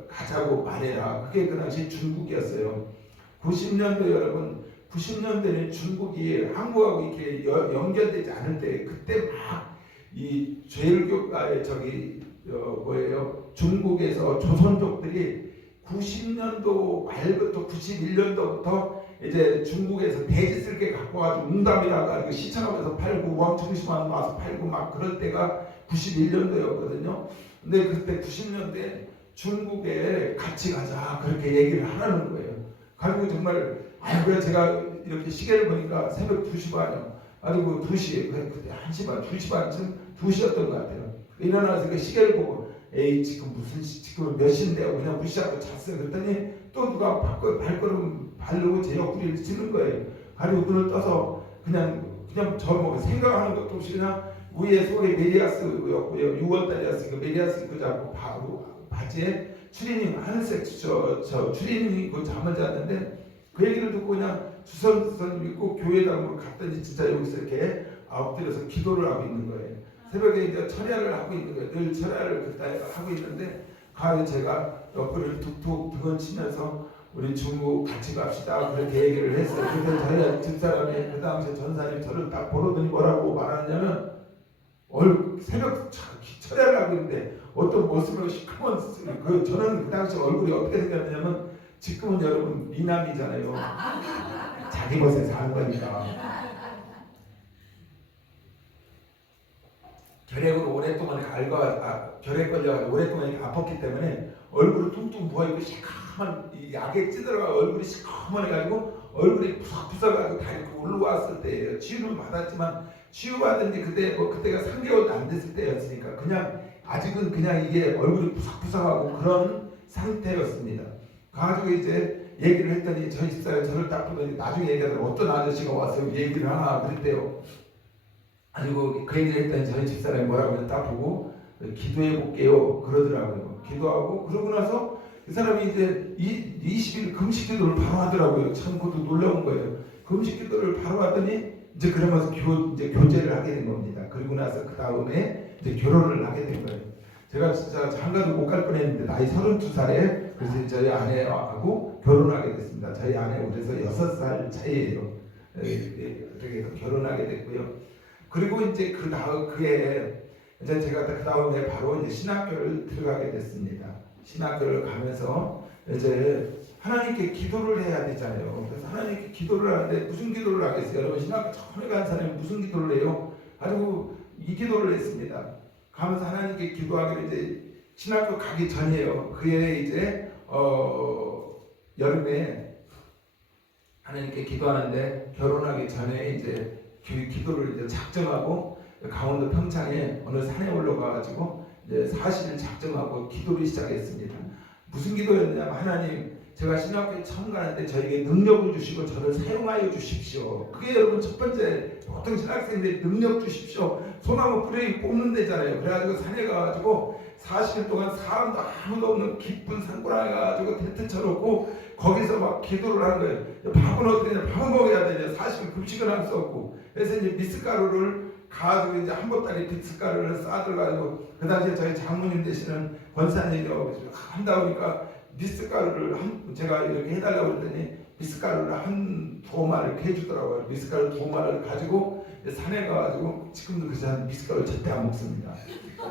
가자고 말해라. 그게 그 당시 중국이었어요. 90년도 여러분, 90년대는 중국이 한국하고 이렇게 연결되지 않을 때, 그때 막 이 죄일교가의 중국에서 조선족들이 90년도 말부터 91년도부터 이제 중국에서 대지쓸게 갖고 와가지고 웅담이라고 시청하면서 팔고, 왕청심환 와서 팔고 막 그럴 때가 91년도였거든요. 근데 그때 90년대 중국에 같이 가자 그렇게 얘기를 하라는 거예요. 가지고 정말 그래 제가 이렇게 시계를 보니까 새벽 2시 반이요. 그리고 2시, 그때 1시 반, 2시 반쯤 2시였던 것 같아요. 일어나서 그 시계를 보고 에이 지금 지금 몇 시인데 그냥 무시하고 잤어요. 그랬더니 또 누가 발걸음 바르고 제 옆구리를 치는 거예요. 그리고 눈을 떠서 그냥 저 뭐 생각하는 것도 없이 그냥 위에 속에 메리아스였고요. 6월달이었으니까 메리아스 입고 자고 바지에 추리닝 하늘색 저 추리닝 입고 잠을 잤는데 그 얘기를 듣고 그냥 주섬주섬 입고 교회당으로 갔더니 진짜 여기서 이렇게 엎드려서 기도를 하고 있는 거예요. 새벽에 이제 철야를 하고 있는 거예요. 늘 철야를 그때 하고 있는데 가에 제가 옆구리를 툭툭 등을 치면서 우리 중국 같이 갑시다 그렇게 얘기를 했어요. 그때 저희 집사람이 그 당시에 전사님 저를 딱 보더니 뭐라고 말하냐면 새벽 철야를 하고 있는데 어떤 모습으로 시커먼 저는 그 당시 얼굴이 어떻게 생겼냐면 지금은 여러분 미남이잖아요. 자기 것에 사는 거니까. 결핵으로 오랫동안 결핵 걸려가지고 오랫동안 아팠기 때문에 얼굴이 퉁퉁 부어있고 시커먼 약에 찌들어가 얼굴이 시커먼해가지고 얼굴이 푸석푸석하고 다 이렇게 올라왔을 때예요. 치유를 받았지만 치유받은 지 그때가 3개월도 안 됐을 때였으니까 그냥 아직은 그냥 이게 얼굴이 푸석푸석하고 그런 상태였습니다. 가지고 이제 얘기를 했더니 저희 집사람이 저를 딱 보더니 나중에 얘기하더니 어떤 아저씨가 와서 얘기를 하나 그랬대요. 그리고 그 얘기를 했더니 저희 집사람이 뭐라고 딱 보고 기도해 볼게요 그러더라고요. 기도하고 그러고 나서 그 사람이 이제 20일 금식 기도를 바로 하더라고요. 참 그것도 놀라운 거예요. 금식 기도를 바로 하더니 이제 그러면서 이제 교제를 하게 된 겁니다. 그리고 나서 그 다음에 이제 결혼을 하게 된 거예요. 제가 진짜 장가도 못 갈 뻔했는데 나이 32살에 그래서 저희 아내하고 결혼하게 됐습니다. 저희 아내 그래서 6살 차이예요. 그렇게 해서 결혼하게 됐고요. 그리고 이제 그 다음 그해 이제 제가 그 다음에 바로 이제 신학교를 들어가게 됐습니다. 신학교를 가면서 이제 하나님께 기도를 해야 되잖아요. 그래서 하나님께 기도를 하는데 무슨 기도를 하겠어요? 여러분 신학교 처음에 간 사람이 무슨 기도를 해요? 가지고 이 기도를 했습니다. 가면서 하나님께 기도하기를 이제 신학교 가기 전이에요. 그해 이제 여름에 하나님께 기도하는데 결혼하기 전에 이제 기도를 이제 작정하고 강원도 평창에 어느 산에 올라가가지고 이제 40일 작정하고 기도를 시작했습니다. 무슨 기도였냐면 하나님 제가 신학교에 처음 가는데 저에게 능력을 주시고 저를 사용하여 주십시오. 그게 여러분 첫 번째 보통 신학생들이 능력 주십시오. 소나무 뿌리 뽑는 데잖아요. 그래가지고 산에 가가지고 40일 동안 사람도 아무도 없는 깊은 산골에 가가지고 텐트 쳐놓고 거기서 막 기도를 하는 거예요. 밥은 어떻게 되냐? 밥은 먹어야 되냐? 40일 금식을 할 수 없고. 그래서 이제 미숫가루를 가지고 이제 한 보따리 미숫가루를 싸들어가지고 그 당시에 저희 장모님 되시는 권사님이 한다 보니까 미숫가루를 제가 이렇게 해달라고 그랬더니 미숫가루를 한 2마를 이렇게 해주더라고요. 미숫가루 2마를 가지고 산에 가가지고 지금도 그 사람 미숫가루 절대 안 먹습니다.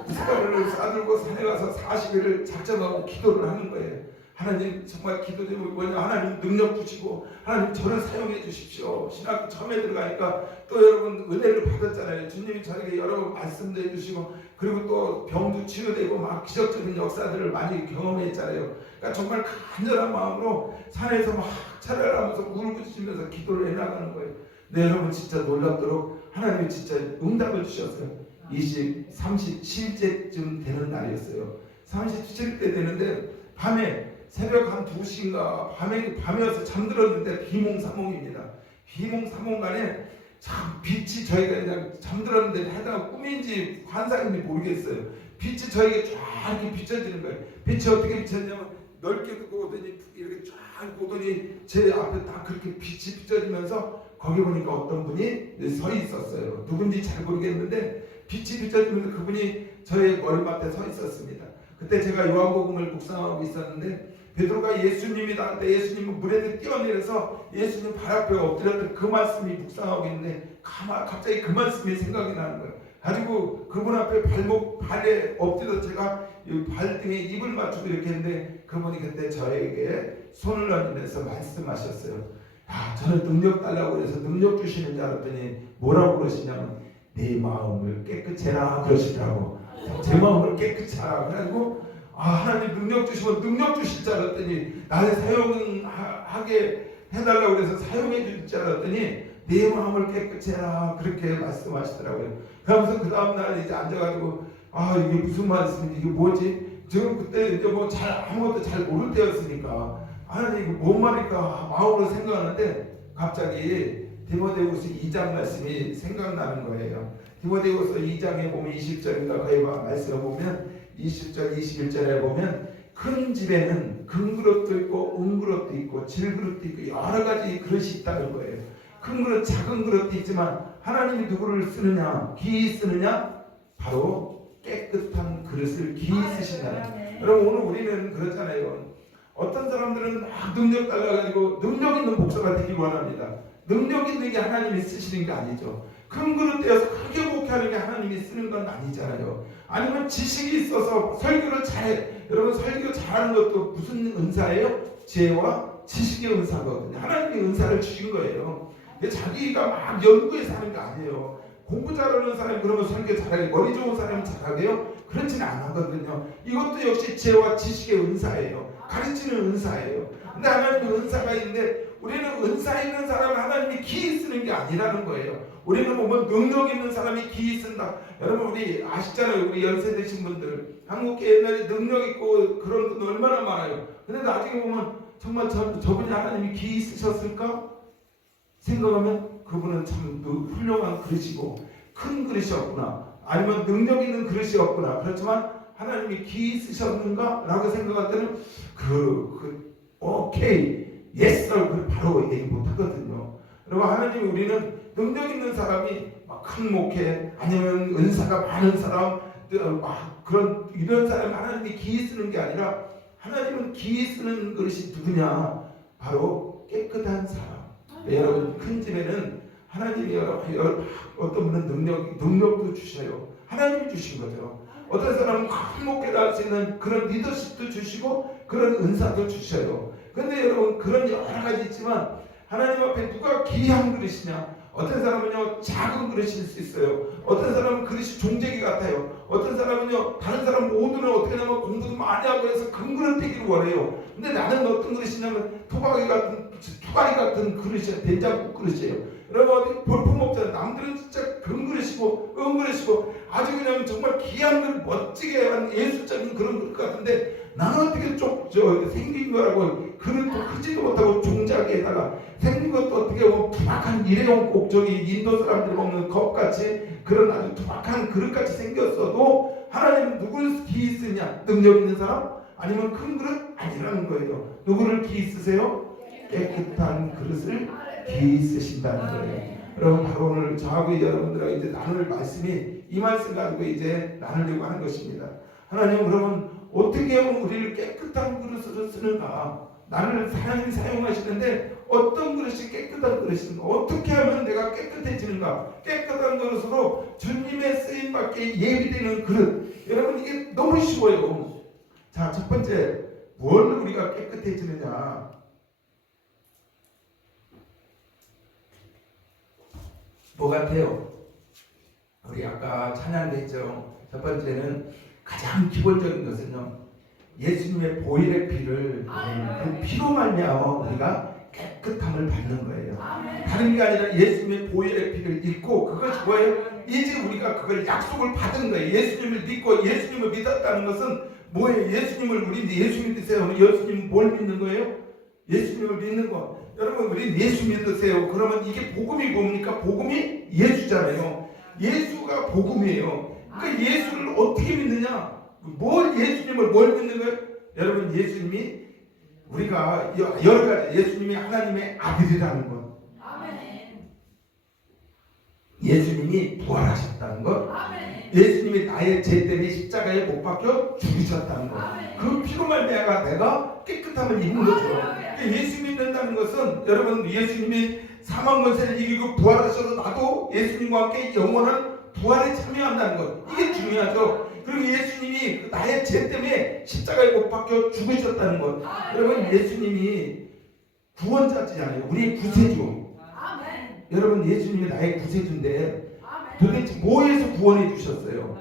미숫가루를 싸들고 산에 가서 40일을 작정하고 기도를 하는 거예요. 하나님 정말 기도 제목이 뭐냐? 하나님 능력 주시고 하나님 저를 사용해 주십시오. 신학교 처음에 들어가니까 또 여러분 은혜를 받았잖아요. 주님이 저에게 여러 번 말씀도 해주시고 그리고 또 병도 치유되고 막 기적적인 역사들을 많이 경험했잖아요. 그러니까 정말 간절한 마음으로 산에서 막 찬양하면서 울부짖으면서 기도를 해나가는 거예요. 네, 여러분 진짜 놀랍도록 하나님이 진짜 응답을 주셨어요. 37일째쯤 되는 날이었어요. 37일 때 되는데 밤에 새벽 한 2시인가 밤이어서 잠들었는데 비몽사몽입니다. 비몽사몽간에 참 빛이 저희가 그냥 잠들었는데 하다가 꿈인지 환상인지 모르겠어요. 빛이 저에게 쫙 이렇게 비춰지는 거예요. 빛이 어떻게 비쳤냐면 넓게 보더니 이렇게 쫙 보더니 제 앞에 딱 그렇게 빛이 비춰지면서 거기 보니까 어떤 분이 서 있었어요. 누군지 잘 모르겠는데 빛이 비춰지면서 그분이 저의 머리맡에 서 있었습니다. 그때 제가 요한복음을 묵상하고 있었는데 베드로가 예수님이 나한테 예수님은 물에서 뛰어내려서 예수님 발 앞에 엎드렸던 그 말씀이 묵상하고 있는데 갑자기 그 말씀이 생각이 나는 거예요. 가지고 그분 앞에 발에 엎드려서 제가 발등에 입을 맞추고 이렇게 했는데 그분이 그때 저에게 손을 얹으면서 말씀하셨어요. 야, 저는 능력 달라고 해서 능력 주시는 줄 알았더니 뭐라고 그러시냐면 내 마음을 깨끗이 해라 그러시더라고. 제 마음을 깨끗이 하라. 그래가지고 하나님 능력 주시면 능력 주실 줄 알았더니 나를 사용하게 해달라고 그래서 사용해 줄 줄 알았더니 내 마음을 깨끗이 해라 그렇게 말씀하시더라고요. 그러면서 그 다음날 이제 앉아가지고 이게 무슨 말씀인지 이게 뭐지? 지금 그때 이제 뭐 잘 아무것도 잘 모를 때였으니까 하나님 이거 뭔 말일까 마음으로 생각하는데 갑자기 디모데후서 2장 말씀이 생각나는 거예요. 디모데후서 2장에 보면 20절인가 거기 말씀을 보면 20절 21절에 보면 큰 집에는 큰 그릇도 있고 은그릇도 있고 질그릇도 있고 여러 가지 그릇이 있다는 거예요. 큰 그릇 작은 그릇도 있지만 하나님이 누구를 쓰느냐 기이 쓰느냐 바로 깨끗한 그릇을 기이 쓰신다는. 여러분 오늘 우리는 그렇잖아요. 어떤 사람들은 막 능력 달라가지고 능력 있는 목사가 되길 원합니다. 능력 있는 게 하나님이 쓰시는 게 아니죠. 큰 그릇 떼어서 크게 목회하는 게 하나님이 쓰는 건 아니잖아요. 아니면 지식이 있어서 설교를 잘해. 여러분 설교 잘하는 것도 무슨 은사예요? 지혜와 지식의 은사거든요. 하나님이 은사를 주신 거예요. 자기가 막 연구해서 하는 게 아니에요. 공부 잘하는 사람이 그러면 설교 잘하게, 머리 좋은 사람이 잘하게요? 그렇지는 않거든요. 이것도 역시 지혜와 지식의 은사예요. 가르치는 은사예요. 근데 하나님은 은사가 있는데 우리는 은사 있는 사람을 하나님이 기이 쓰는 게 아니라는 거예요. 우리는 보면 능력 있는 사람이 기이 쓴다. 여러분 우리 아시잖아요. 우리 연세 드신 분들 한국계 옛날에 능력 있고 그런 분 얼마나 많아요. 근데 나중에 보면 정말 저분이 하나님이 기이 쓰셨을까? 생각하면 그분은 참 훌륭한 그릇이고 큰 그릇이었구나. 아니면 능력 있는 그릇이었구나. 그렇지만 하나님이 기이 쓰셨는가? 라고 생각할 때는 오케이 예스 바로 얘기 못하거든요. 그리고 하나님이 우리는 능력 있는 사람이 막 큰 목회 아니면 은사가 많은 사람 막 그런 이런 사람 하나님이 기이 쓰는 게 아니라 하나님은 기이 쓰는 것이 누구냐? 바로 깨끗한 사람. 여러분 큰 집에는 하나님이 어떤 분은 능력도 주셔요. 하나님이 주신 거죠. 어떤 사람은 큰 목회를 할 수 있는 그런 리더십도 주시고 그런 은사도 주셔요. 그런데 여러분 그런 여러 가지 있지만 하나님 앞에 누가 귀한 그릇이냐? 어떤 사람은요 작은 그릇일 수 있어요. 어떤 사람은 그릇이 종재기 같아요. 어떤 사람은요 다른 사람 모두는 어떻게 하면 공부도 많이 하고 해서 큰 그릇 되기를 원해요. 근데 나는 어떤 그릇이냐면 투바리 같은 그릇이에요. 된장국 그릇이에요. 여러분 어디 볼품없잖아요. 남들은 진짜 큰 그릇이고 그릇이고 아주 그냥 정말 귀한 그릇 멋지게 한 예술적인 그런 그릇 같은데 나는 어떻게 생긴 거라고 그릇도 크지도 못하고 종자기에다가 생긴 것도 어떻게 보면 투박한 일회용 꼭 인도 사람들 먹는 컵같이 그런 아주 투박한 그릇같이 생겼어도 하나님은 누구를 기이 쓰냐? 능력 있는 사람? 아니면 큰 그릇? 아니라는 거예요. 누구를 기이 쓰세요? 깨끗한 그릇을 기이 쓰신다는 거예요. 여러분 바로 오늘 저하고 여러분들하고 이제 나눌 말씀이 이 말씀 가지고 이제 나누려고 하는 것입니다. 하나님 그러면 어떻게 하면 우리를 깨끗한 그릇으로 쓰는가? 나를 하나님이 사용하시는데 어떤 그릇이 깨끗한 그릇인가? 어떻게 하면 내가 깨끗해지는가? 깨끗한 그릇으로 주님의 쓰임받게 예비되는 그릇. 여러분 이게 너무 쉬워요. 자, 첫 번째 뭘 우리가 깨끗해지느냐? 뭐 같아요? 우리 아까 찬양도 했죠. 첫 번째는 가장 기본적인 것은요. 예수님의 보혈의 피를 그 피로 말미암아 우리가 깨끗함을 받는 거예요. 다른 게 아니라 예수님의 보혈의 피를 입고 그것이 뭐예요? 이제 우리가 그걸 약속을 받은 거예요. 예수님을 믿고 예수님을 믿었다는 것은 뭐예요? 예수님을 우리 예수 믿으세요. 예수님 뭘 믿는 거예요? 예수님을 믿는 거. 여러분 우리 예수 믿으세요. 그러면 이게 복음이 뭡니까? 복음이 예수잖아요. 예수가 복음이에요. 그러니까 예수를 어떻게 믿느냐? 예수님을 뭘 믿는 거예요? 여러분 예수님이 우리가 여러 가지 예수님이 하나님의 아들이라는 것, 예수님이 부활하셨다는 것, 예수님이 나의 죄 때문에 십자가에 못 박혀 죽으셨다는 것, 그 피로 말미암아 내가 깨끗함을 입는 거죠. 예수 믿는다는 것은 여러분 예수님이 사망 권세를 이기고 부활하셔서 나도 예수님과 함께 영원한 부활에 참여한다는 것, 이게 중요하죠. 그리고 예수님이 나의 죄 때문에 십자가에 못 박혀 죽으셨다는 것. 여러분 예수님이 구원자잖아요. 우리의 구세주. 여러분 예수님이 나의 구세주인데 도대체 뭐에서 구원해 주셨어요?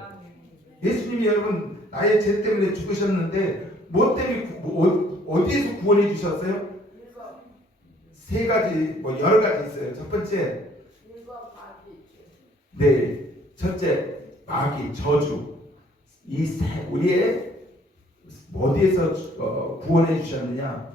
예수님이 여러분 나의 죄 때문에 죽으셨는데 뭐 때문에 어디에서 구원해 주셨어요? 세 가지 여러 가지 있어요. 첫 번째 네, 첫째 마귀 저주 우리의 어디에서 구원해 주셨느냐?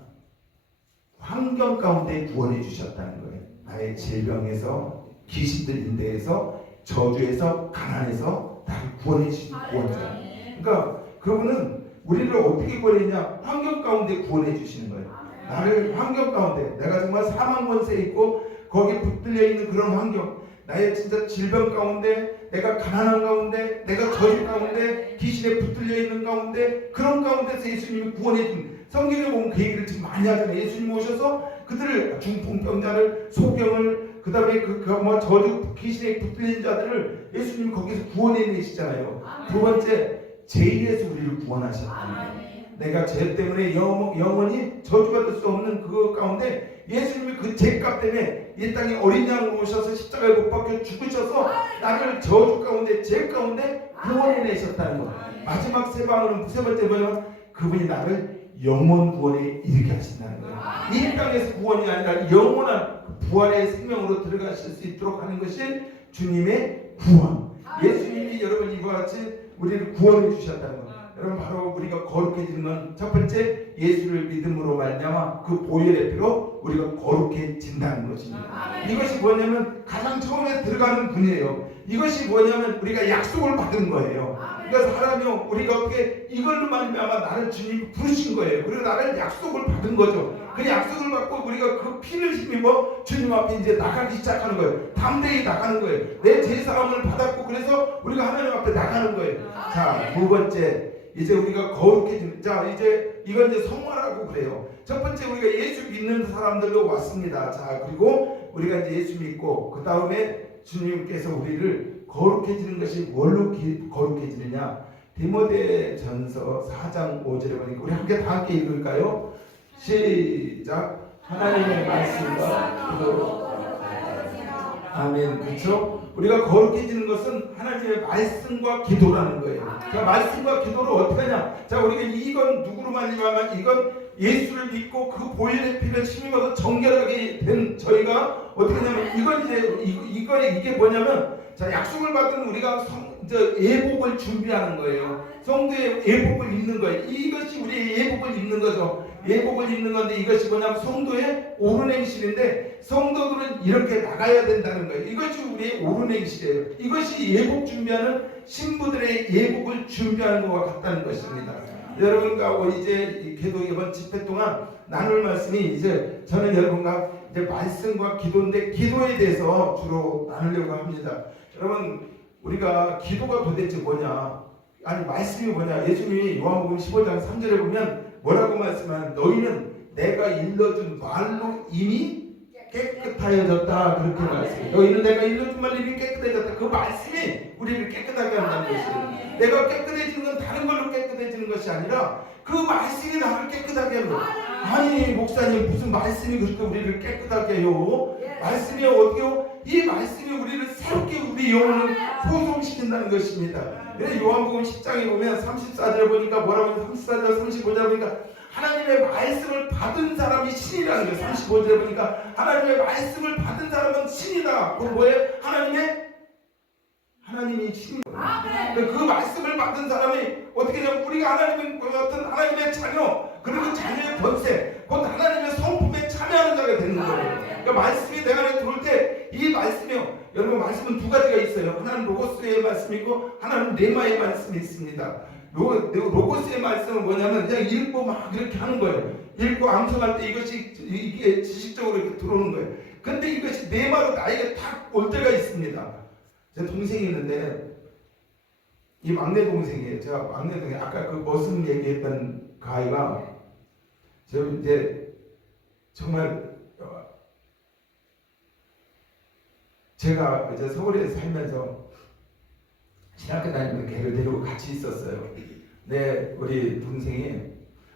환경 가운데 구원해 주셨다는 거예요. 나의 질병에서, 귀신들 인대에서, 저주에서, 가난에서 나를 구원해 주신 구원자. 그러니까 그분은 우리를 어떻게 구원했냐? 환경 가운데 구원해 주시는 거예요. 나를 환경 가운데, 내가 정말 사망 권세에 있고 거기에 붙들려 있는 그런 환경, 나의 진짜 질병 가운데, 내가 가난한 가운데, 내가 저주 가운데, 귀신에 붙들려 있는 가운데, 그런 가운데서 예수님이 구원해 준, 성경에 보면 그 얘기를 지금 많이 하잖아요. 예수님 오셔서 그들을, 중풍병자를, 소경을, 그 다음에 저주 귀신에 붙들린 자들을 예수님이 거기서 구원해 내시잖아요. 두 번째, 죄에서 우리를 구원하셨다는 거예요. 내가 죄 때문에 영원히 저주받을 수 없는 그 가운데 예수님이 그 죄값 때문에 이 땅에 어린 양으로 오셔서 십자가에 못 박혀 죽으셔서 나를 저주 가운데, 죄 가운데 구원해 내셨다는 거. 마지막 세 번째 뭐냐면 그분이 나를 영원 구원에 이르게 하신다는 거예요. 이 땅에서 구원이 아니라 영원한 부활의 생명으로 들어가실 수 있도록 하는 것이 주님의 구원. 예수님이 여러분 이와 같이 우리를 구원해 주셨다는 것. 여러분 바로 우리가 거룩해지는 건 첫 번째 예수를 믿음으로 말미암아 그 보혈의 피로 우리가 거룩해진다는 것입니다. 이것이 뭐냐면 가장 처음에 들어가는 분이에요. 이것이 뭐냐면 우리가 약속을 받은 거예요. 그래서 하나님 우리가 어떻게 이걸로 말미암아 나를 주님이 부르신 거예요. 그리고 나를 약속을 받은 거죠. 그 약속을 받고 우리가 그 피를 힘입어 주님 앞에 이제 나가기 시작하는 거예요. 담대히 나가는 거예요. 내 제사함을 받았고 그래서 우리가 하나님 앞에 나가는 거예요. 자, 두 번째 이제 우리가 거룩해지는, 자 이제 이건 이제 성화라고 그래요. 첫 번째 우리가 예수 믿는 사람들로 왔습니다. 자, 그리고 우리가 이제 예수 믿고 그 다음에 주님께서 우리를 거룩해지는 것이 뭘로 거룩해지느냐? 디모데전서 4장 5절에 보니까 우리 다 함께 읽을까요? 시작. 하나님의 말씀과 기도로. 아멘. 그렇죠? 우리가 거룩해지는 것은 하나님의 말씀과 기도라는 거예요. 자, 말씀과 기도를 어떻게 하냐? 자, 우리가 이건 누구로 말미암아 이건 예수를 믿고 그 보혈의 피를 힘입어서 정결하게 된 저희가 어떻게 하냐면 이건 이제 이게 뭐냐면 자, 약속을 받은 우리가 예복을 준비하는 거예요. 성도의 예복을 입는 거예요. 이것이 우리의 예복을 입는 거죠. 예복을 입는 건데 이것이 뭐냐면 성도의 옳은 행실인데 성도들은 이렇게 나가야 된다는 거예요. 이것이 우리의 옳은 행실이에요. 이것이 예복 준비하는 신부들의 예복을 준비하는 것과 같다는 것입니다. 여러분과 이제 계속 이번 집회 동안 나눌 말씀이 이제 저는 여러분과 이제 말씀과 기도인데 기도에 대해서 주로 나누려고 합니다. 여러분 우리가 기도가 도대체 뭐냐? 아니 말씀이 뭐냐? 예수님이 요한복음 15장 3절에 보면 뭐라고 말씀하면 너희는 내가 일러준 말로 이미 깨끗하여졌다 그렇게 말씀해요. 너희는 내가 일러준 말로 이미 깨끗해졌다. 그 말씀이 우리를 깨끗하게 한다는 것이에요. 내가 깨끗해지는 건 다른 걸로 깨끗해지는 것이 아니라 그 말씀이 나를 깨끗하게 하는 거예요. 아니 목사님 무슨 말씀이 그렇게 우리를 깨끗하게 해요? 말씀이 어떻게요? 이 말씀이 우리를 새롭게 우리 영혼을 소송시킨다는 것입니다. 그래서 요한복음 10장에 보면 34절에 보니까 뭐라고 34절 35절 보니까 하나님의 말씀을 받은 사람이 신이라는 거예요. 35절에 보니까 하나님의 말씀을 받은 사람은 신이다. 그럼 뭐예요? 하나님이 신이에요. 그 말씀을 받은 사람이 어떻게 되면 우리가 하나님의 어떤 하나님의 자녀 그리고 자녀의 권세 곧 하나님의 성품에 참여하는 자가 되는 거예요. 그러니까 말씀이 내 안에 들어올 때 이 말씀이요. 여러분 말씀은 두 가지가 있어요. 하나는 로고스의 말씀이 있고 하나는 레마의 말씀이 있습니다. 로고스의 말씀은 뭐냐면 그냥 읽고 막 이렇게 하는 거예요. 읽고 암송할 때 이게 지식적으로 이렇게 들어오는 거예요. 근데 이것이 레마로 나에게 딱 올 때가 있습니다. 제 동생이 있는데 이 막내 동생이에요. 제가 막내 동생 아까 그 머슴 얘기했던 그 아이가 저 이제 정말 제가 이제 서울에 살면서 신학교 다니면서 걔를 데리고 같이 있었어요. 네, 우리 동생이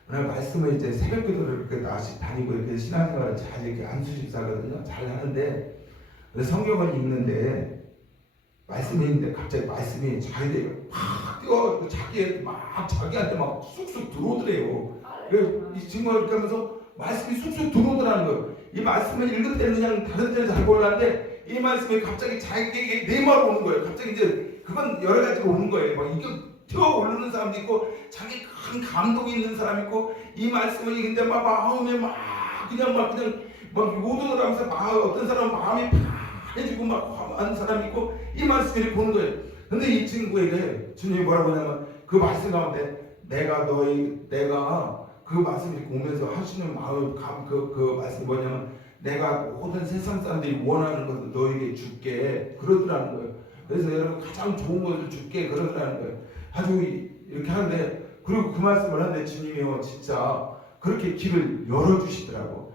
오늘 말씀을 이제 새벽 기도를 이렇게 나씩 다니고 이렇게 신앙생활을 잘 이렇게 안수집사거든요. 잘 하는데 성경을 읽는데 말씀이 있는데 갑자기 말씀이 자기한테 막 뛰어 자기한테 막 쑥쑥 들어오더래요. 이 친구가 이렇게 하면서 말씀이 쑥쑥 들어오더라는 거예요. 이 말씀을 읽을 때는 그냥 다른 데는 잘 몰랐는데 이 말씀이 갑자기 자기에게 내마로 오는 거예요. 갑자기 이제 그건 여러 가지로 오는 거예요. 막 이거 튀어 오르는 사람도 있고 자기 큰 감동이 있는 사람이 있고 이 말씀을 읽는데 막 마음에 막 요동을 하면서 어떤 사람은 마음이 파해지고 막 화한 사람이 있고 이 말씀을 보는 거예요. 근데 이 친구에게 주님이 뭐라고 하냐면 그 말씀 가운데 내가 그 말씀을 이렇게 오면서 하시는 마음 그 말씀이 뭐냐면 내가 모든 세상 사람들이 원하는 것을 너에게 줄게 그러더라는 거예요. 그래서 여러분 가장 좋은 것을 줄게 그러더라는 거예요. 아주 이렇게 하는데 그리고 그 말씀을 하는데 주님이요 진짜 그렇게 길을 열어주시더라고.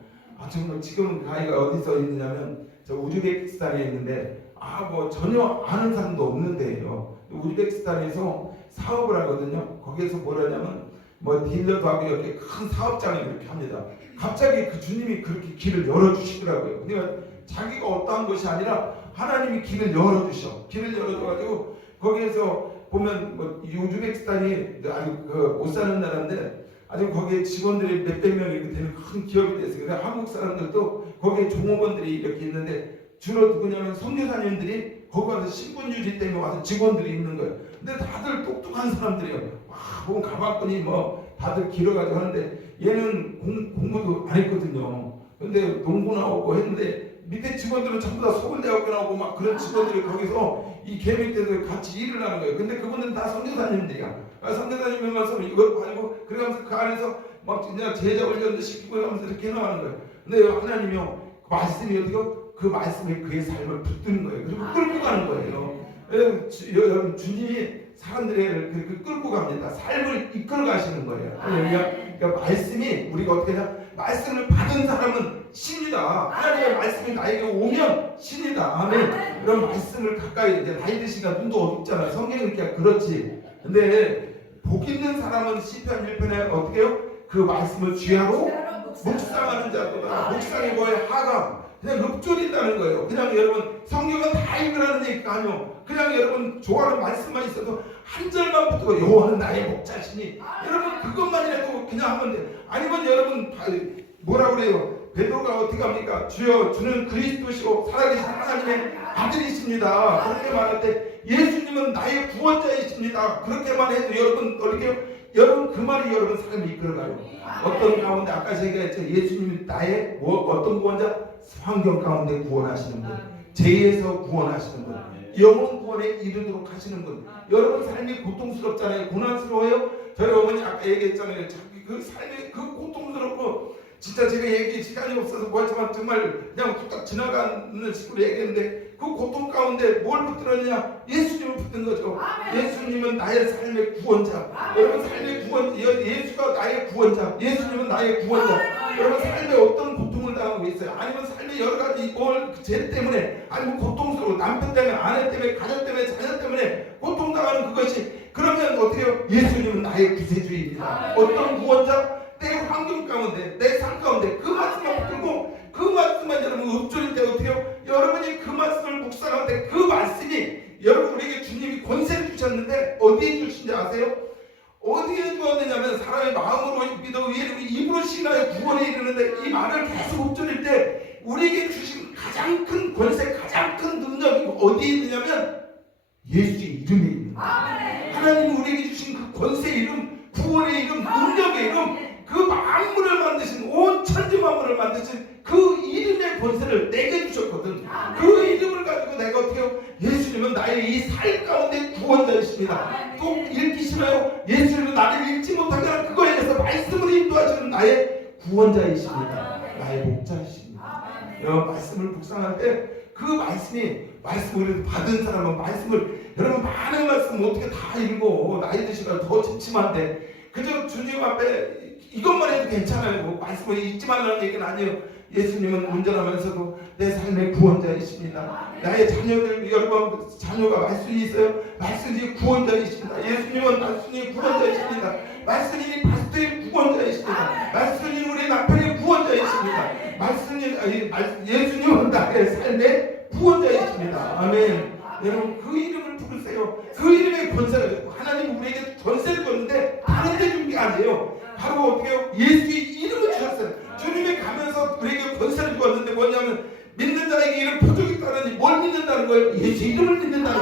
정말 지금 아이가 어디서 있느냐면 저 우즈베키스탄에 있는데 뭐 전혀 아는 사람도 없는데요. 우즈베키스탄에서 사업을 하거든요. 거기에서 뭐라냐면 뭐 딜러도 하고 이렇게 큰 사업장을 이렇게 합니다. 갑자기 그 주님이 그렇게 길을 열어주시더라고요. 그러니까 자기가 어떠한 것이 아니라 하나님이 길을 열어주셔. 길을 열어줘가지고 거기에서 보면 뭐 우즈베키스탄이 아주 못 사는 나라인데 아주 거기에 직원들이 몇백 명 이렇게 되는 큰 기업이 됐어요. 그래서 한국 사람들도 거기에 종업원들이 이렇게 있는데 주로 누구냐면 선교사님들이 거기 와서 신분유지 때문에 와서 직원들이 있는 거예요. 근데 다들 똑똑한 사람들이에요. 보면 가방끈이 뭐 다들 길어가지고 하는데 얘는 공부도 안 했거든요. 근데 농구 나오고 했는데 밑에 직원들은 전부 다 서울대학교 나오고 막 그런 직원들이 거기서 이 계획 때도 같이 일을 하는 거예요. 근데 그분들은 다 선교사님들이야. 선교사님이 와서 이걸 가지고 그러면서 그 안에서 막 그냥 제자 훈련도 시키고 하면서 이렇게 해나가는 거예요. 근데 하나님이요 그 말씀이 어떻게 그 말씀이 그의 삶을 붙드는 거예요. 그리고 끌고 가는 거예요. 여러분 주님이 사람들을 그렇게 끌고 갑니다. 삶을 이끌어 가시는 거예요. 그러니까 말씀이 우리가 어떻게 하냐? 말씀을 받은 사람은 신이다. 하나님의 말씀이 나에게 오면 신이다. 아멘. 그런 말씀을 가까이 이제 나이 드시니까 눈도 어둡잖아요. 성경 읽기가 그렇지. 근데 복 있는 사람은 시편 1편에 어떻게 해요? 그 말씀을 쥐하고 묵상하는 자보다 묵상이 뭐예요? 하감. 그냥 읊조린다는 거예요. 그냥 여러분 성경은 다 읽으라는 얘기가 아니요. 그냥 여러분 좋아하는 말씀만 있어도 한 절만 붙고 여호와는 나의 목자시니 여러분 그것만이라도 그냥 하면 돼. 아니면 여러분 뭐라 그래요? 베드로가 어떻게 합니까? 주여 주는 그리스도시고 살아계신 하나님의 아들이십니다. 그렇게 말할 때 예수님은 나의 구원자이십니다. 그렇게만 해도 여러분 어떻게 여러분 그 말이 여러분 삶을 이끌어가요. 어떤 가운데 아까 제가 했죠. 예수님이 나의 어떤 구원자? 환경 가운데 구원하시는 분, 죄에서 구원하시는 분, 영혼 구원에 이르도록 하시는 분. 여러분 삶이 고통스럽잖아요. 고난스러워요. 저희 어머니 아까 얘기했잖아요. 자기 그 삶이 그 고통스럽고 진짜 제가 얘기 시간이 없어서 뭐지만 정말 그냥 뚝딱 지나가는 식으로 얘기했는데 그 고통 가운데 뭘 붙들었냐? 예수님을 붙든 거죠. 예수님은 나의 삶의 구원자. 여러분 삶의 구원, 예수가 나의 구원자. 예수님은 나의 구원자. 여러분 삶에 어떤 고통을 당하고 있어요? 아니면 삶에 여러 가지 죄 때문에 아니면 고통스러워 남편 때문에 아내 때문에 가족 때문에 자녀 때문에 고통당하는 그것이 그러면 어떻게 해요? 예수님은 나의 구세주입니다. 어떤 구원자? 내 환경 가운데 내 삶 가운데 그 말씀만 붙들고 그 말씀만 여러분 읊조릴 때 어떻게 해요? 여러분이 그 말씀을 묵상할 때 그 말씀이 여러분 우리에게 주님이 권세를 주셨는데 어디에 주신지 아세요? 어디에 주었느냐면 사람의 마음으로 믿어 입으로 신하여 구원에 이르는데 이 말을 계속 읊조릴 때 우리에게 주신 가장 큰 권세 가장 큰 능력이 어디에 있느냐면 예수의 이름에 있는 거예요. 하나님이 우리에게 주신 그 권세의 이름 구원의 이름 능력의 이름 그 만물을 만드신 온 천지 만물을 만드신 그 이름의 권세를 내게 주셨거든. 그 이름을 가지고 내가 어떻게 해요? 예수님은 나의 이 삶 가운데 구원자이십니다. 또 읽기 싫어요? 예수님은 나를 읽지 못하게 하는 그거에 대해서 말씀을 인도하시는 나의 구원자이십니다. 나의 목자이십니다. 여러분 말씀을 묵상할 때 그 말씀을 받은 사람은 말씀을 여러분 많은 말씀 어떻게 다 읽고 나이 드시면 더 침침한데 그저 주님 앞에 이것만 해도 괜찮아요. 뭐 말씀을 잊지 말라는 얘기는 아니에요. 예수님은 운전하면서도 내 삶의 구원자이십니다. 나의 자녀들 여러분 자녀가 말씀이 있어요. 말씀이 구원자이십니다. 예수님은 말씀이 구원자이십니다. 말씀이 파스토의 구원자이십니다. 말씀이 우리 남편의 구원자이십니다. 예수님은 나의 삶의 구원자이십니다. 아멘. 여러분 그 이름을 부르세요. 그 이름의 권세를 하나님 우리에게 권세를 줬는데 다른 데 준 게 아니에요. 바로 어떻게 해요? 예수의 이름을 주셨어요. 주님이 가면서 우리에게 권세를 주었는데 뭐냐면 믿는 자에게 이런 표적이 따르니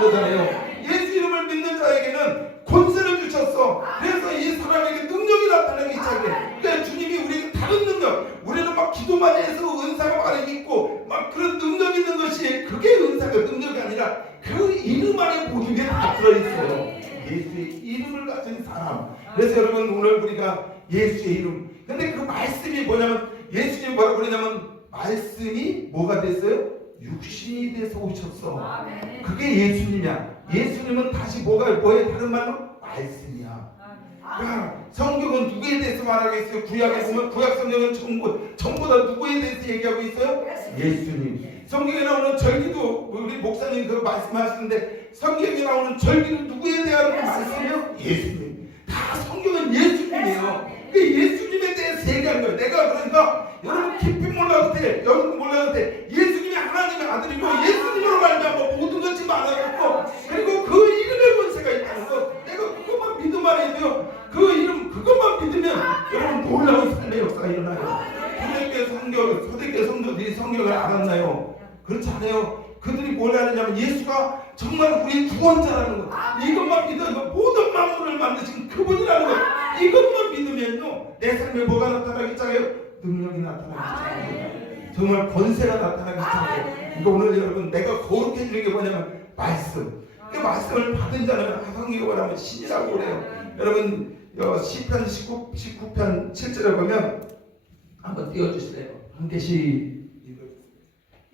거잖아요. 예수 이름을 믿는 자에게는 권세를 주셨어. 그래서 이 사람에게 능력이 나타나기 시작해. 그러니까 주님이 우리에게 다른 능력, 우리는 막 기도 많이 해서 은사가 많이 있고 막 그런 능력 있는 것이 그게 은사가 능력이 아니라 그 이름 안에 모든 게 다 들어있어요. 예수의 이름을 가진 사람. 그래서 여러분 오늘 우리가 예수의 이름, 근데 그 말씀이 뭐냐면 예수님이 뭐라고 그러냐면 말씀이 뭐가 됐어요? 육신이 돼서 오셨어. 그게 예수님이야. 예수님은 다시 뭐에 다른 말로 말씀이야. 그러니까 성경은 누구에 대해서 말하고 있어요? 구약에 보면 구약 성경은 전부 다 누구에 대해서 얘기하고 있어요? 예수님. 성경에 나오는 절기도 우리 목사님 그 말씀하시는데 성경에 나오는 절기는 누구에 대한 말씀이에요? 예수님. 다 성경은 예수님이에요. 그 예수님에 대해서 얘기하는 거예요. 내가 그러니까 여러분 깊이 몰라도 돼. 여러분 몰라도 돼. 예수님이 하나님의 아들이고 예수님으로 말미암아 모든 것이 많아졌고 그리고 그 이름의 권세가 있다는 거. 내가 그것만 믿으면 해도요. 그 이름 그것만 믿으면 여러분 놀라운 삶의 역사가 일어나요. 초대교회 성도들이 성경을 알았나요? 그렇지 않아요. 그들이 뭘 하느냐면 예수가 정말 우리의 구원자라는 것, 이것만 믿어도 모든 만물을 만드신 그분이라는 것, 이것만 믿으면요 내 삶에 뭐가 나타나기 시작해요? 능력이 나타나기 시작해요. 정말 권세가 나타나기 시작해요. 그러니까 오늘 여러분 내가 거룩해지는 게 뭐냐면 말씀. 그 말씀을 받은 자는 성경을 하면 신이라고 그래요. 여러분 시편 19편 7절에 보면 한번 띄워주세요. 함께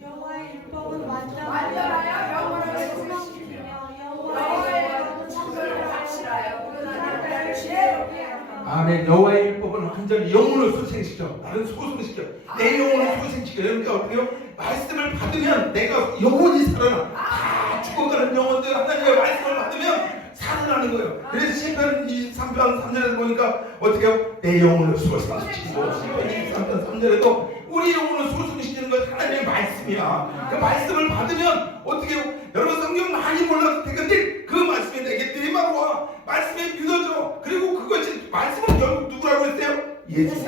여호와의 율법은 완전하여 영원하게 숨쉬며 여호와의 율법은 천국을 확실하여 우리나라를 지혜롭게 하며 아멘. 여호와의 율법은 완전히 영혼을 소생시켜. 나는 소생시켜. 내 영혼을 소생시켜. 그러니까 어떻게요? 말씀을 받으면 내가 영혼이 살아나. 다 죽어가는 영혼들 하나님의 말씀을 받으면 살아나는 거예요. 그래서 시편 23편 3절에서 보니까 어떻게요? 내 영혼을 소생시키고 시편 23편 3절에도 우리 영혼을 소생시키는 건 하나님의 말씀이야. 그 말씀을 받으면 어떻게 해요? 여러분 성경 많이 몰라도 돼. 근데 그 말씀이 내게 내마로 와. 말씀에 믿어줘. 그리고 그것이 말씀은 결국 누구라고 했어요? 예수님.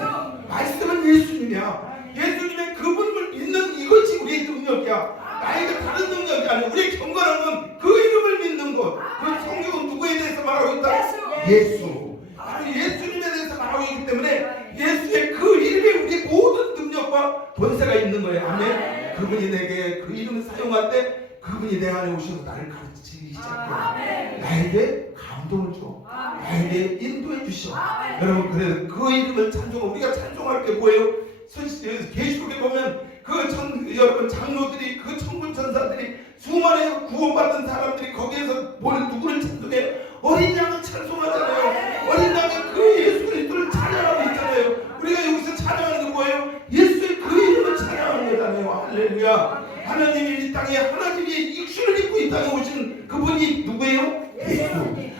말씀은 예수님이야. 예수님의 그분을 믿는 이것이 우리의 능력이야. 나에게 다른 능력이 아니야. 우리의 경건한 건 그 이름을 믿는 것. 그 성경은 누구에 대해서 말하고 있다? 예수. 바로 예수님에 대해서 말하고 있기 때문에 예수의 그 이름에 우리 모든 능력과 권세가 있는 거예요. 아멘. 그분이 내게 그 이름을 사용할 때 그분이 내 안에 오셔서 나를 가르치기 시작해요. 나에게 감동을 줘. 나에게 인도해 주셔. 여러분 그래서 그 이름을 찬송하고 우리가 찬송할 게 뭐예요? 계시록에 보면 여러분 장로들이 그 천군 천사들이 수많은 구원받은 사람들이 거기에서 누구를 찬송해요? 어린 양을 찬송하잖아요. 어린 양은 그 예수 그리스도를 찬양하고 있잖아요. 우리가 여기서 찬양하는 게 뭐예요? 예수의 그 이름을 찬양하는 거잖아요. 할렐루야. 하나님이 이 땅에 하나님이 육신을 입고 이 땅에 오신 그분이 누구예요? 예수.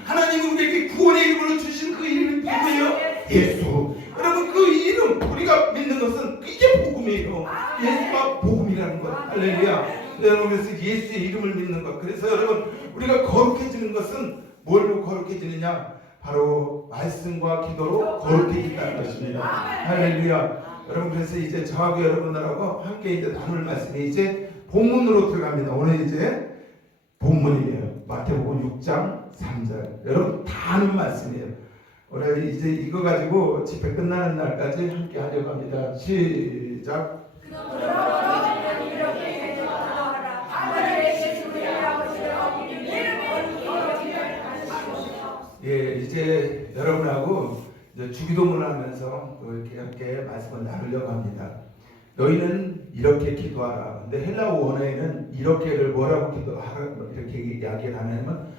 하나님이 우리에게 구원의 이름을 주신 그 이름이 누구예요? 예수. 여러분 그 이름 우리가 믿는 것은 이게 복음이에요. 예수가 복음이라는 것. 할렐루야. 여러분 그래서 예수의 이름을 믿는 것. 그래서 여러분 우리가 거룩해지는 것은 뭘로 거룩해지느냐? 바로 말씀과 기도로 거룩해진다는 것입니다. 할렐루야. 여러분 그래서 이제 저하고 여러분들하고 함께 이제 나눌 말씀이 이제 본문으로 들어갑니다. 오늘 이제 본문이에요. 마태복음 6장 3절. 여러분 다 아는 말씀이에요. 오늘 이제 이거 가지고 집회 끝나는 날까지 함께 하려고 합니다. 시작. 예, 이제 여러분하고 이제 주기도문을 하면서 이렇게 함께 말씀을 나누려고 합니다. 너희는 이렇게 기도하라. 근데 헬라어 원어에는 이렇게를 뭐라고 기도하라 이렇게 이야기를 하냐면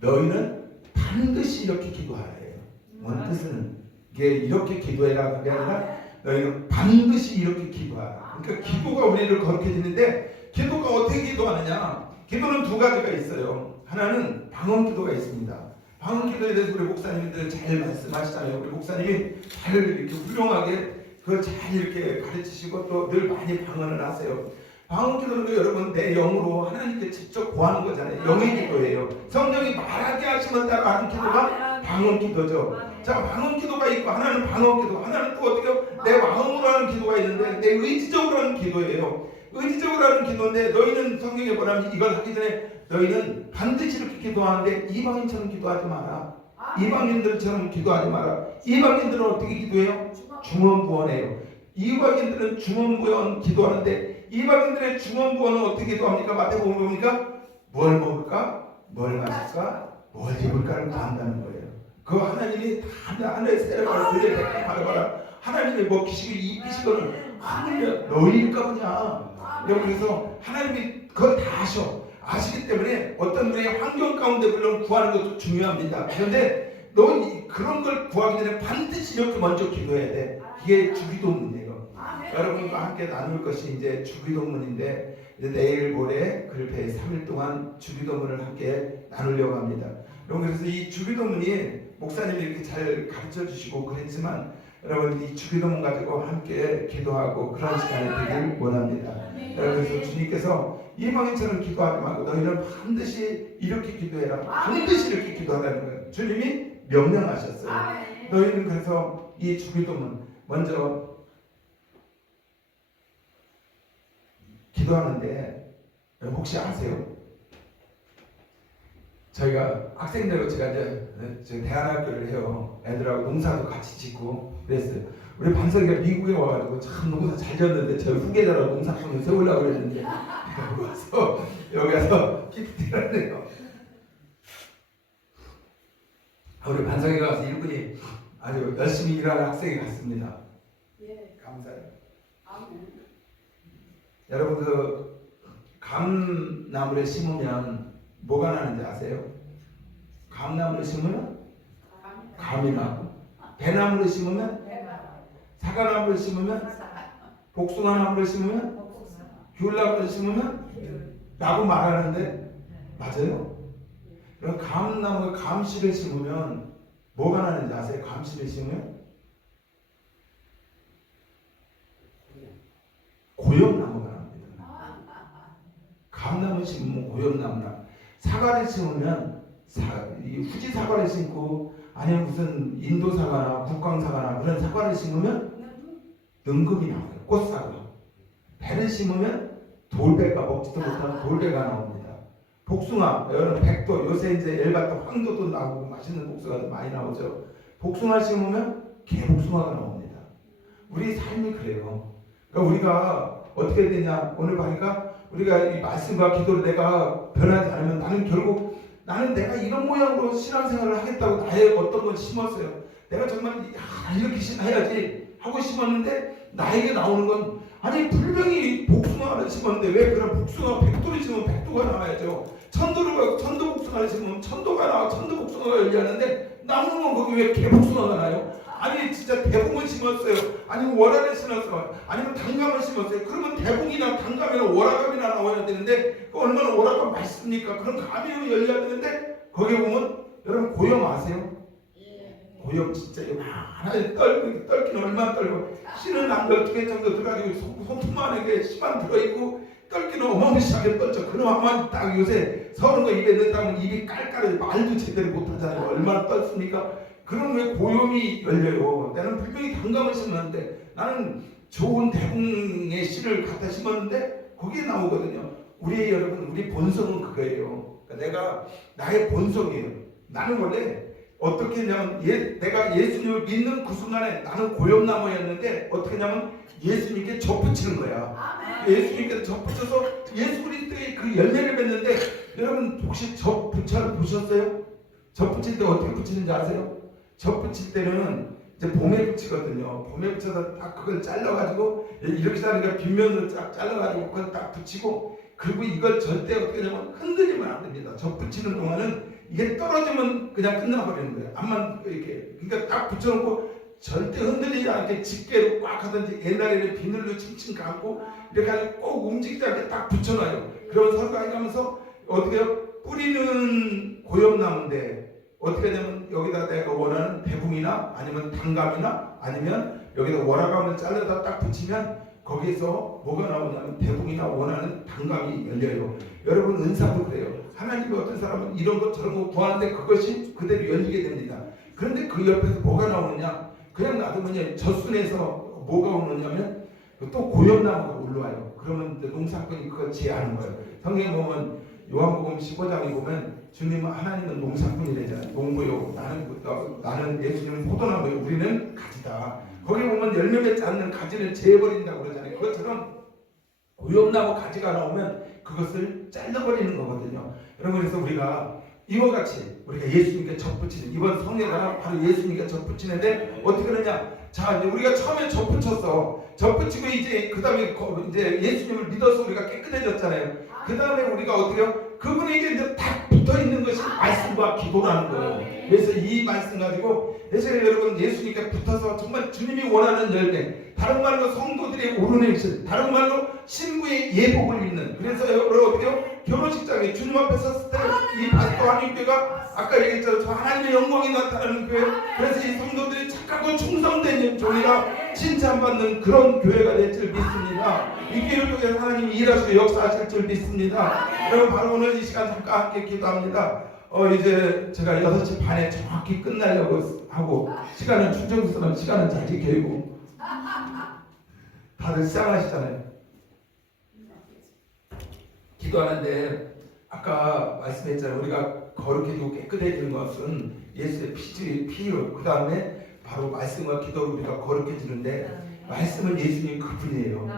너희는 반드시 이렇게 기도하래요. 뭔 뜻은 이게 이렇게 기도해라 그게 아니라 너희는 반드시 이렇게 기도하라. 그러니까 기도가 우리를 거룩해지는데 기도가 어떻게 기도하느냐? 기도는 두 가지가 있어요. 하나는 방언 기도가 있습니다. 방언 기도에 대해서 우리 목사님들 잘 말씀하시잖아요. 우리 목사님이 잘 이렇게 훌륭하게 그걸 잘 이렇게 가르치시고 또 늘 많이 방언을 하세요. 방언 기도는 여러분 내 영으로 하나님께 직접 구하는 거잖아요. 영의 기도예요. 성령이 말하게 하시면 따라 하는 기도가 방언 기도죠. 자, 방언 기도가 있고 하나는 방언 기도, 하나는 또 어떻게 내 마음으로 하는 기도가 있는데 내 의지적으로 하는 기도예요. 의지적으로 하는 기도인데 너희는 성경에 보면 이걸 하기 전에 너희는 반드시 이렇게 기도하는데 이방인처럼 기도하지 마라. 이방인들처럼 기도하지 마라. 이방인들은 어떻게 기도해요? 중언부언해요. 이방인들은 중언부언 기도하는데 이방인들의 중언부언은 어떻게 기도합니까? 마태복음 보니까 뭘 먹을까? 뭘 마실까? 뭘 입을까를 구한다는 거예요. 그 하나님이 다 하늘의 세력을 그래 바라봐라. 하나님이 먹히시고 입히시고는 하늘이 너희일까 보냐. 그래서 하나님이 그걸 다 아시기 때문에 어떤 분의 환경 가운데 물론 구하는 것도 중요합니다. 그런데 너 그런 걸 구하기 전에 반드시 이렇게 먼저 기도해야 돼. 이게 주기도문이에요. 여러분과 함께 나눌 것이 이제 주기도문인데 이제 내일 모레 글패 3일 동안 주기도문을 함께 나누려고 합니다. 여러분 그래서 이 주기도문이 목사님이 이렇게 잘 가르쳐 주시고 그랬지만 여러분 이 주기도문 가지고 함께 기도하고 그런 시간이 되길 원합니다. 여러분 그래서 주님께서 이방인처럼 기도하지 말고 너희는 반드시 이렇게 기도해라. 반드시 이렇게 기도하라는 거예요. 주님이 명령하셨어요. 너희는 그래서 이 주기도문 먼저 기도하는데 혹시 아세요? 저희가 학생들하고 제가 이제 대안학교를 해요. 애들하고 농사도 같이 짓고 그랬어요. 우리 반석이가 미국에 와가지고 참 농사 잘 지었는데 저희 후계자라고 농사꾼을 세우려고 그랬는데 와서 여기 와서 기도하네요. 우리 반석이가 와서 일꾼이 아주 열심히 일하는 학생이 같습니다. 감사해요. 여러분 그 감나무를 심으면 뭐가 나는지 아세요? 감나무를 심으면 감이 나고, 배나무를 심으면 사과나무를 심으면 복숭아나무를 심으면 귤나무를 심으면 라고 말하는데 맞아요? 그럼 감나무 감씨를 심으면 뭐가 나는지 아세요? 감씨를 심으면 고엽나무가 납니다. 감나무 심으면 고엽나무나 사과를 심으면 후지 사과를 심고 아니면 무슨 인도 사과나 국광 사과나 그런 사과를 심으면 능금이 나와요. 꽃사과. 배를 심으면 돌배가 먹지도 못하는 돌배가 나옵니다. 복숭아, 여러분 백도 요새 이제 엘바토 황도도 나오고 맛있는 복숭아도 많이 나오죠. 복숭아 심으면 개복숭아가 나옵니다. 우리 삶이 그래요. 그러니까 우리가 어떻게 되냐 오늘 보니까 우리가 이 말씀과 기도를 내가 변하지 않으면 나는 내가 이런 모양으로 신앙생활을 하겠다고 나의 어떤 걸 심었어요. 내가 정말 이렇게 해야지 하고 심었는데 나에게 나오는 건 아니 분명히 복숭아를 심었는데 왜 그런 복숭아 백도를 심으면 백도가 나와야죠. 천도 복숭아를 심으면 천도가 나와 천도 복숭아가 열리는데 나무는 건 거기 왜 개복숭아가 나요? 아니 진짜 대봉을 심었어요. 아니면 월화를 심었어요. 아니면 단감을 심었어요. 그러면 대봉이나 단감이나 월화감이나 나와야 되는데 그 얼마나 월화감 맛있습니까? 그런 감이 열려야 되는데 거기에 보면 여러분 고염 아세요? 고염 진짜 하나에 떨기는 얼마나 떨고 씨는 안 떨게 정도 들어가지고 손톱만하게 씨만 들어있고 떨기는 어마무시하게 떨죠. 그놈만 딱 요새 서른 거 입에 넣는다면 입이 깔깔해 말도 제대로 못하잖아요. 얼마나 떨습니까? 그럼 왜 고염이 열려요? 나는 분명히 단감을 심었는데 나는 좋은 대봉의 씨를 갖다 심었는데 거기에 나오거든요. 우리 본성은 그거예요. 그러니까 내가 나의 본성이에요. 나는 원래 어떻게 했냐면 내가 예수님을 믿는 그 순간에 나는 고엽나무였는데 어떻게 했냐면 예수님께 접붙이는 거야. 예수님께 접붙여서 예수 그리스도의 그 열매를 맺는데 여러분 혹시 접붙여를 보셨어요? 접붙일 때 어떻게 붙이는지 아세요? 접붙일 때는 이제 봄에 붙이거든요. 봄에 붙여서 딱 그걸 잘라가지고 이렇게 자르니까 빗면으로 쫙 잘라가지고 그걸 딱 붙이고 그리고 이걸 절대 어떻게 하냐면 흔들리면 안 됩니다. 접붙이는 동안은 이게 떨어지면 그냥 끝나버리는 거예요. 암만 이렇게 그러니까 딱 붙여놓고 절대 흔들리지 않게 집게로 꽉 하든지 옛날에는 비늘로 칭칭 감고 이렇게 하고 꼭 움직이지 않게 딱 붙여놔요. 그러면 설가해 가면서 어떻게 해요? 뿌리는 고엽나무인데 어떻게 하냐면 여기다 내가 원하는 대붕이나 아니면 단감이나 아니면 여기다 월화감을 잘라다 딱 붙이면 거기에서 뭐가 나오냐면 대붕이나 원하는 단감이 열려요. 여러분 은사도 그래요. 하나님이 어떤 사람은 이런 것 저런 거 구하는데 그것이 그대로 열리게 됩니다. 그런데 그 옆에서 뭐가 나오느냐 그냥 놔두면 젖순에서 뭐가 오느냐면 또 고엽나무가 올라와요. 그러면 농사꾼이 그걸 제하는 거예요. 성경에 보면 요한복음 15장에 보면 주님은 하나님은 농사꾼이래잖아요. 농부요. 나는 예수님은 포도나무요. 우리는 가지다. 거기 보면 열매 맺지 않는 가지를 재버린다고 그러잖아요. 그것처럼 고용나무 가지가 나오면 그것을 잘라버리는 거거든요. 여러분, 그래서 우리가 이와 같이 우리가 예수님께 접붙이는 이번 성례가 바로 예수님께 접붙이는데 어떻게 그러냐? 자, 이제 우리가 처음에 접붙였어. 접붙이고 이제 그 다음에 이제 예수님을 믿어서 우리가 깨끗해졌잖아요. 그 다음에 우리가 어떻게요? 그분에게 이제 딱 붙어 있는 것이 말씀과 기도라는 거예요. 그래서 이 말씀 가지고 여러분 예수님께 붙어서 정말 주님이 원하는 열매, 다른 말로 성도들의 오르내실, 다른 말로 신부의 예복을 입는. 그래서 여러분 어떻게요? 결혼식장에 주님 앞에 섰을 때 이 파스토 하나님교회가 아까 얘기했잖아요. 저 하나님의 영광이 나타나는 교회. 그래서 이 성도들이 착하고 충성된 종이라 칭찬받는 그런 교회가 될 줄 믿습니다. 이 교회를 통해서 하나님이 일하시고 역사하실 줄 믿습니다. 여러분 바로 오늘 이 시간 잠깐 함께 기도합니다. 이제 제가 6시 반에 정확히 끝나려고 하고 시간은 충정스러운 시간은 잘 지켜고 다들 시작하시잖아요. 기도하는데 아까 말씀했잖아요. 우리가 거룩해지고 깨끗해지는 것은 예수의 피로 그 다음에 바로 말씀과 기도로 우리가 거룩해지는데 말씀은 예수님 그분이에요.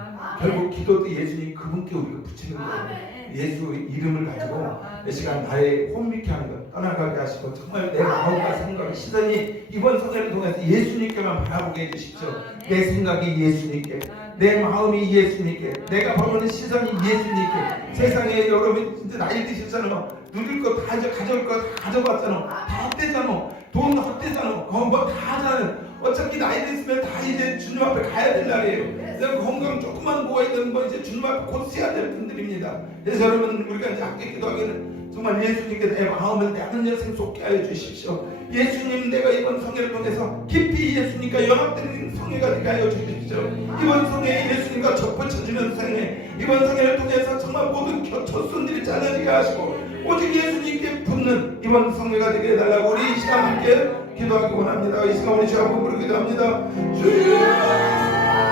결국 기도도 예수님 그분께 우리가 붙이는 거예요. 예수 이름을 가지고 이 시간 나의 혼미케 하는 것 떠나가게 하시고 정말 내 마음과 생각을 시선이 이번 성회를 통해서 예수님께만 바라보게 해주십시오. 내 생각이 예수님께, 내 마음이 예수님께, 내가 보는 시선이 예수님께. 세상에 여러분 진짜 나이 드셨잖아. 누릴 거 다 가져올 거 다 가져봤잖아. 다 헛되잖아. 돈 헛되잖아. 뭐 다 하잖아. 어차피 나이 됐으면 다 이제 주님 앞에 가야 될 날이에요. 내가 건강 조금만 모아있는 거 이제 주님 앞에 곧 써야 될 분들입니다. 그래서 여러분 우리가 이제 함께 기도하기는 정말 예수님께 내 마음을 내는 여생 쏟게 하여 주십시오. 예수님 내가 이번 성회를 통해서 깊이 예수님과 연합되는 성회가 되게 하여 주십시오. 이번 성회에 예수님과 접붙여지는 성회, 이번 성회를 통해서 정말 모든 초순들이 잘라지게 하시고 오직 예수님께 붙는 이번 성회가 되게 해달라고 우리 이 시간 함께 기도하기 원합니다. 이 시간 우리 주 한번 부르기도 합니다. 주님,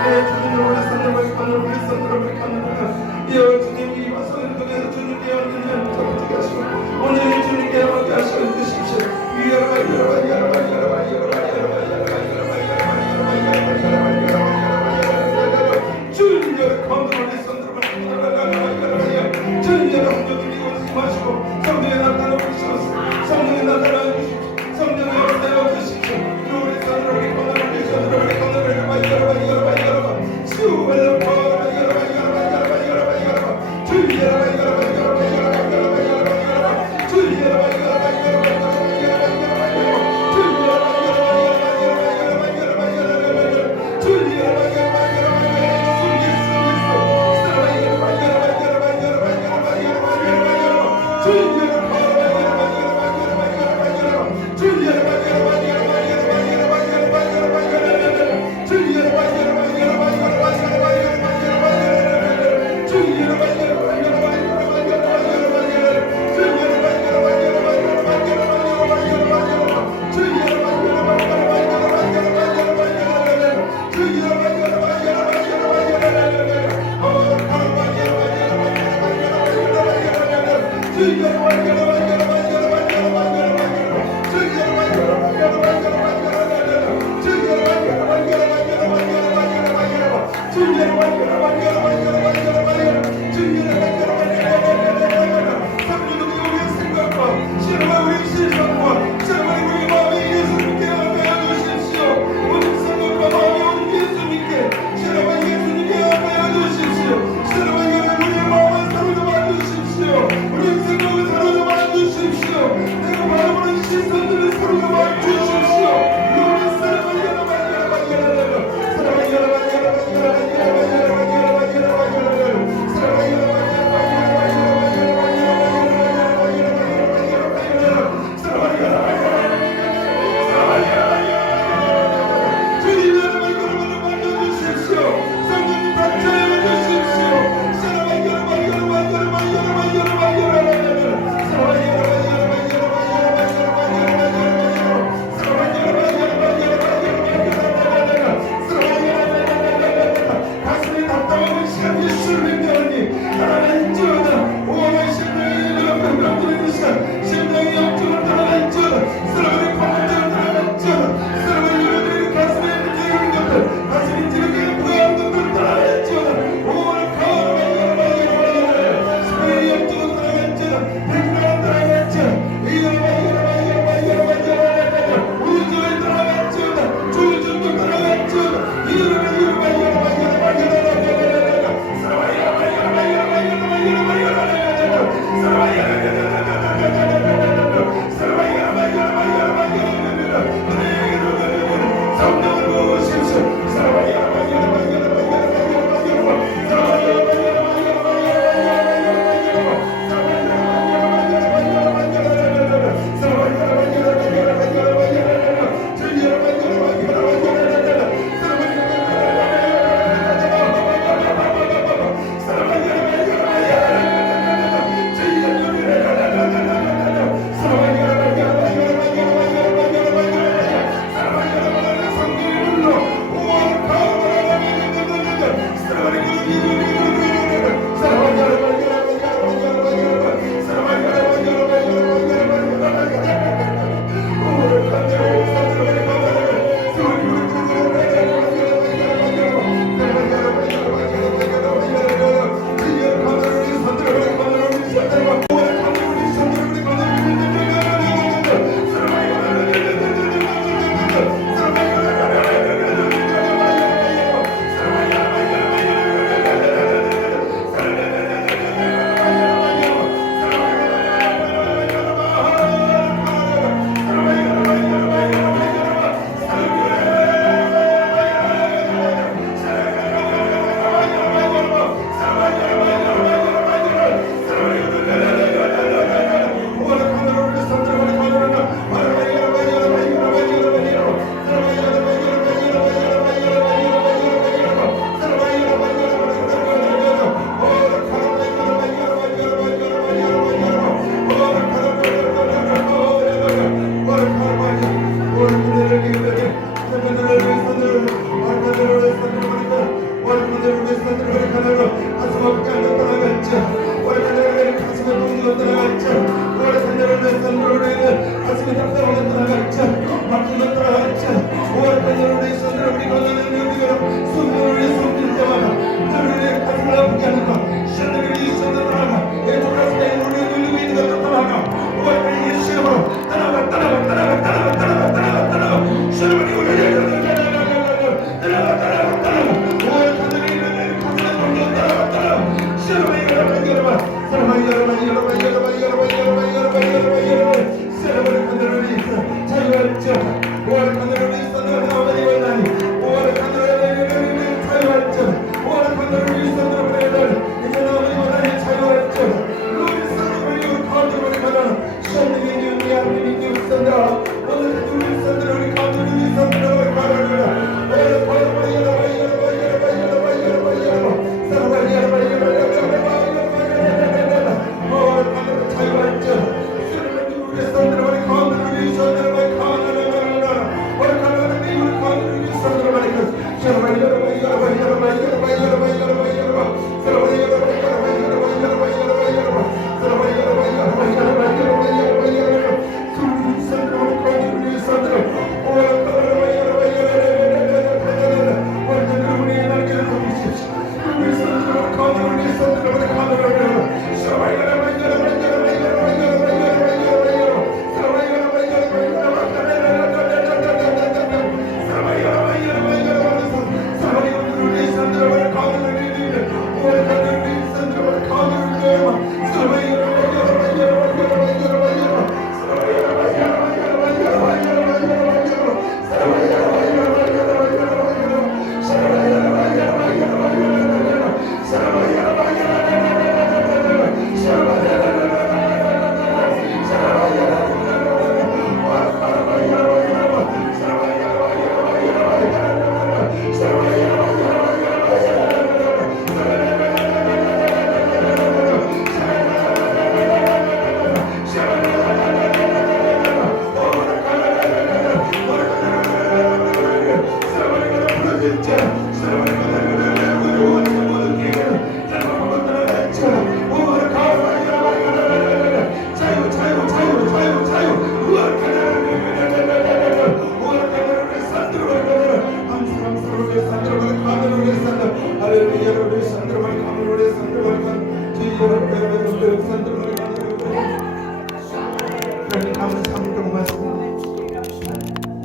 주님을 우리 손으로 가는 우리 손으로 가는 주님 이번 성회를 통해서 주님께 언제나 접붙이게 하시고 오늘 주님께 함께 하시고 주십시오. 주님을 건드려 손으로 주님을 한번 마시고 성령에 나타나 주시옵소서. 성령에 나타나 주십시오. 성령에 나타나 주십시오. 우리 손으로 우리 손으로 우리 손으로 우리 손으로 여러분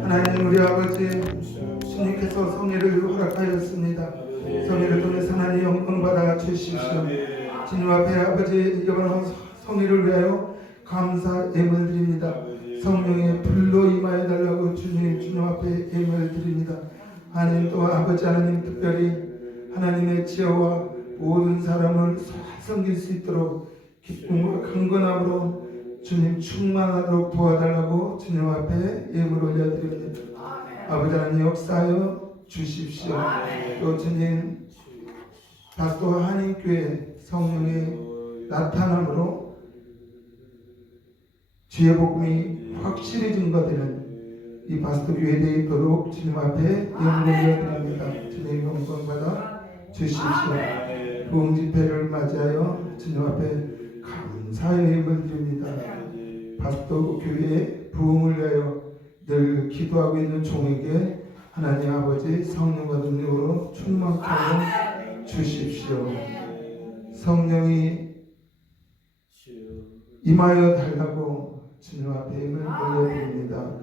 하나님 우리 아버지 주님께서 성례를 허락하였습니다. 성례를 통해 하나님 영광 받아 주십시오. 주님 앞에 아버지 이번 성례를 위하여 감사 예물 드립니다. 성령의 불로 임하여 달라고 주님 앞에 예물 드립니다. 하나님 또 아버지 하나님 특별히 하나님의 지혜와 모든 사람을 섬길 수 있도록 기쁨과 강건함으로 주님 충만하도록 도와달라고 주님 앞에 예물 올려드립니다. 아버지 하나님 역사하여 주십시오. 또 주님 다소 한인교회 성령의 나타남으로 주의 복음이 확실히 증거되는 이 바스토 교회 되어 있도록 주님 앞에 예물 올려드립니다. 주님 영광 받아 주십시오. 부흥 집회를 맞이하여 주님 앞에 감사의 예물 드립니다. 바스토 교회의 부흥을 위하여 늘 기도하고 있는 종에게 하나님 아버지 성령과 능력으로 충만하여 주십시오. 성령이 임하여 달라고 주님 앞에 예물 올려드립니다.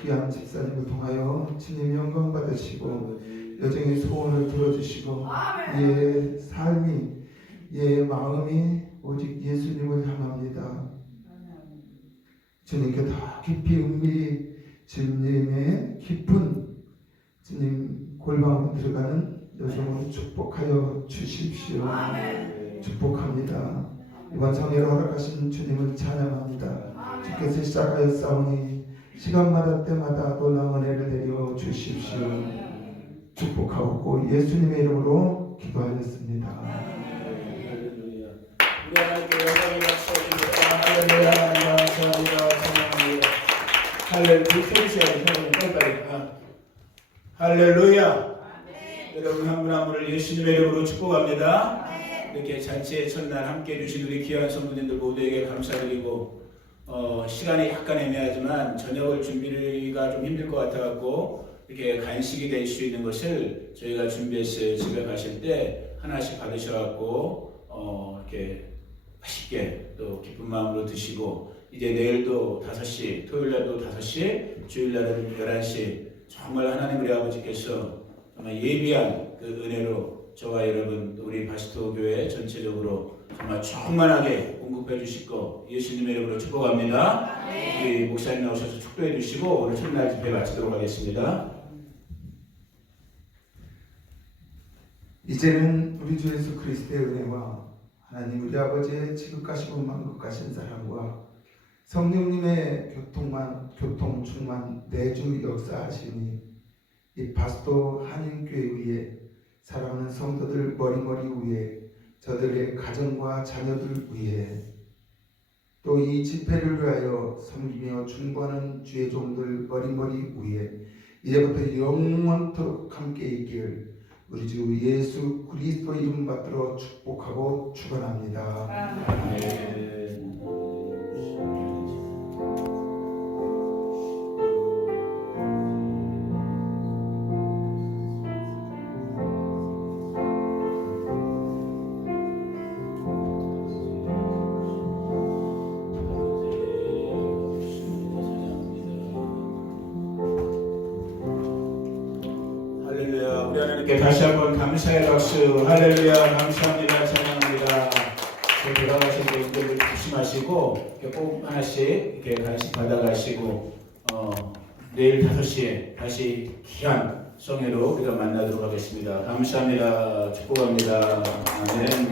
귀한 집사님을 통하여 주님 영광 받으시고 여정의 소원을 들어주시고 예 삶이 예 마음이 오직 예수님을 향합니다. 주님께 더 깊이 은밀히 주님의 깊은 주님 골방으로 들어가는 여정을 축복하여 주십시오. 축복합니다. 이번 성회를 허락하신 주님을 찬양합니다. 주께서 시작하였사오니 시간마다 때마다 놀라운 은혜를 내려 주십시오. 축복하고 예수님의 이름으로 기도하였습니다. 우리 하나님께 영광이 박수입니다. 할렐루야, 감사합니다. 찬양합니다. 할렐루야, 불편시하게 빨리. 할렐루야. 여러분 한 분 한 분을 예수님의 이름으로 축복합니다. 이렇게 잔치의 첫날 함께해 주신 우리 귀한 성도님들 모두에게 감사드리고 시간이 약간 애매하지만 저녁을 준비가 좀 힘들 것 같아갖고 이렇게 간식이 될 수 있는 것을 저희가 준비했어요. 집에 가실 때 하나씩 받으셔갖고 이렇게 맛있게 또 기쁜 마음으로 드시고 이제 내일도 5시, 토요일날도 5시, 주일날은 11시 정말 하나님 우리 아버지께서 정말 예비한 그 은혜로 저와 여러분 또 우리 바시토 교회 전체적으로 정말 충만하게 공급해 주실 거 예수님의 이름으로 축복합니다. 우리 목사님 나오셔서 축도해 주시고 오늘 첫날 집회 마치도록 하겠습니다. 이제는 우리 주 예수 그리스도의 은혜와 하나님 우리 아버지의 지극하시고 만극하신 사랑과 성령님의 교통 충만 내주 역사하시니 이 바스토 한인교회 위에 사랑하는 성도들 머리머리 위에 저들의 가정과 자녀들 위에 또 이 집회를 위하여 섬기며 중보하는 주의 종들 머리머리 위에 이제부터 영원토록 함께 있기를 우리 주 예수 그리스도 이름 받들어 축복하고 축원합니다. 아멘. 할렐루야. 우리 하나님께 다시 한번 감사의 박수. 할렐루야. 감사합니다. 찬양합니다. 돌아가신 분들 조심하시고 꼭 하나씩 이렇게 간식 받아가시고 내일 5시에 다시 귀한 성회로 우리가 만나도록 하겠습니다. 감사합니다. 축복합니다. 아멘.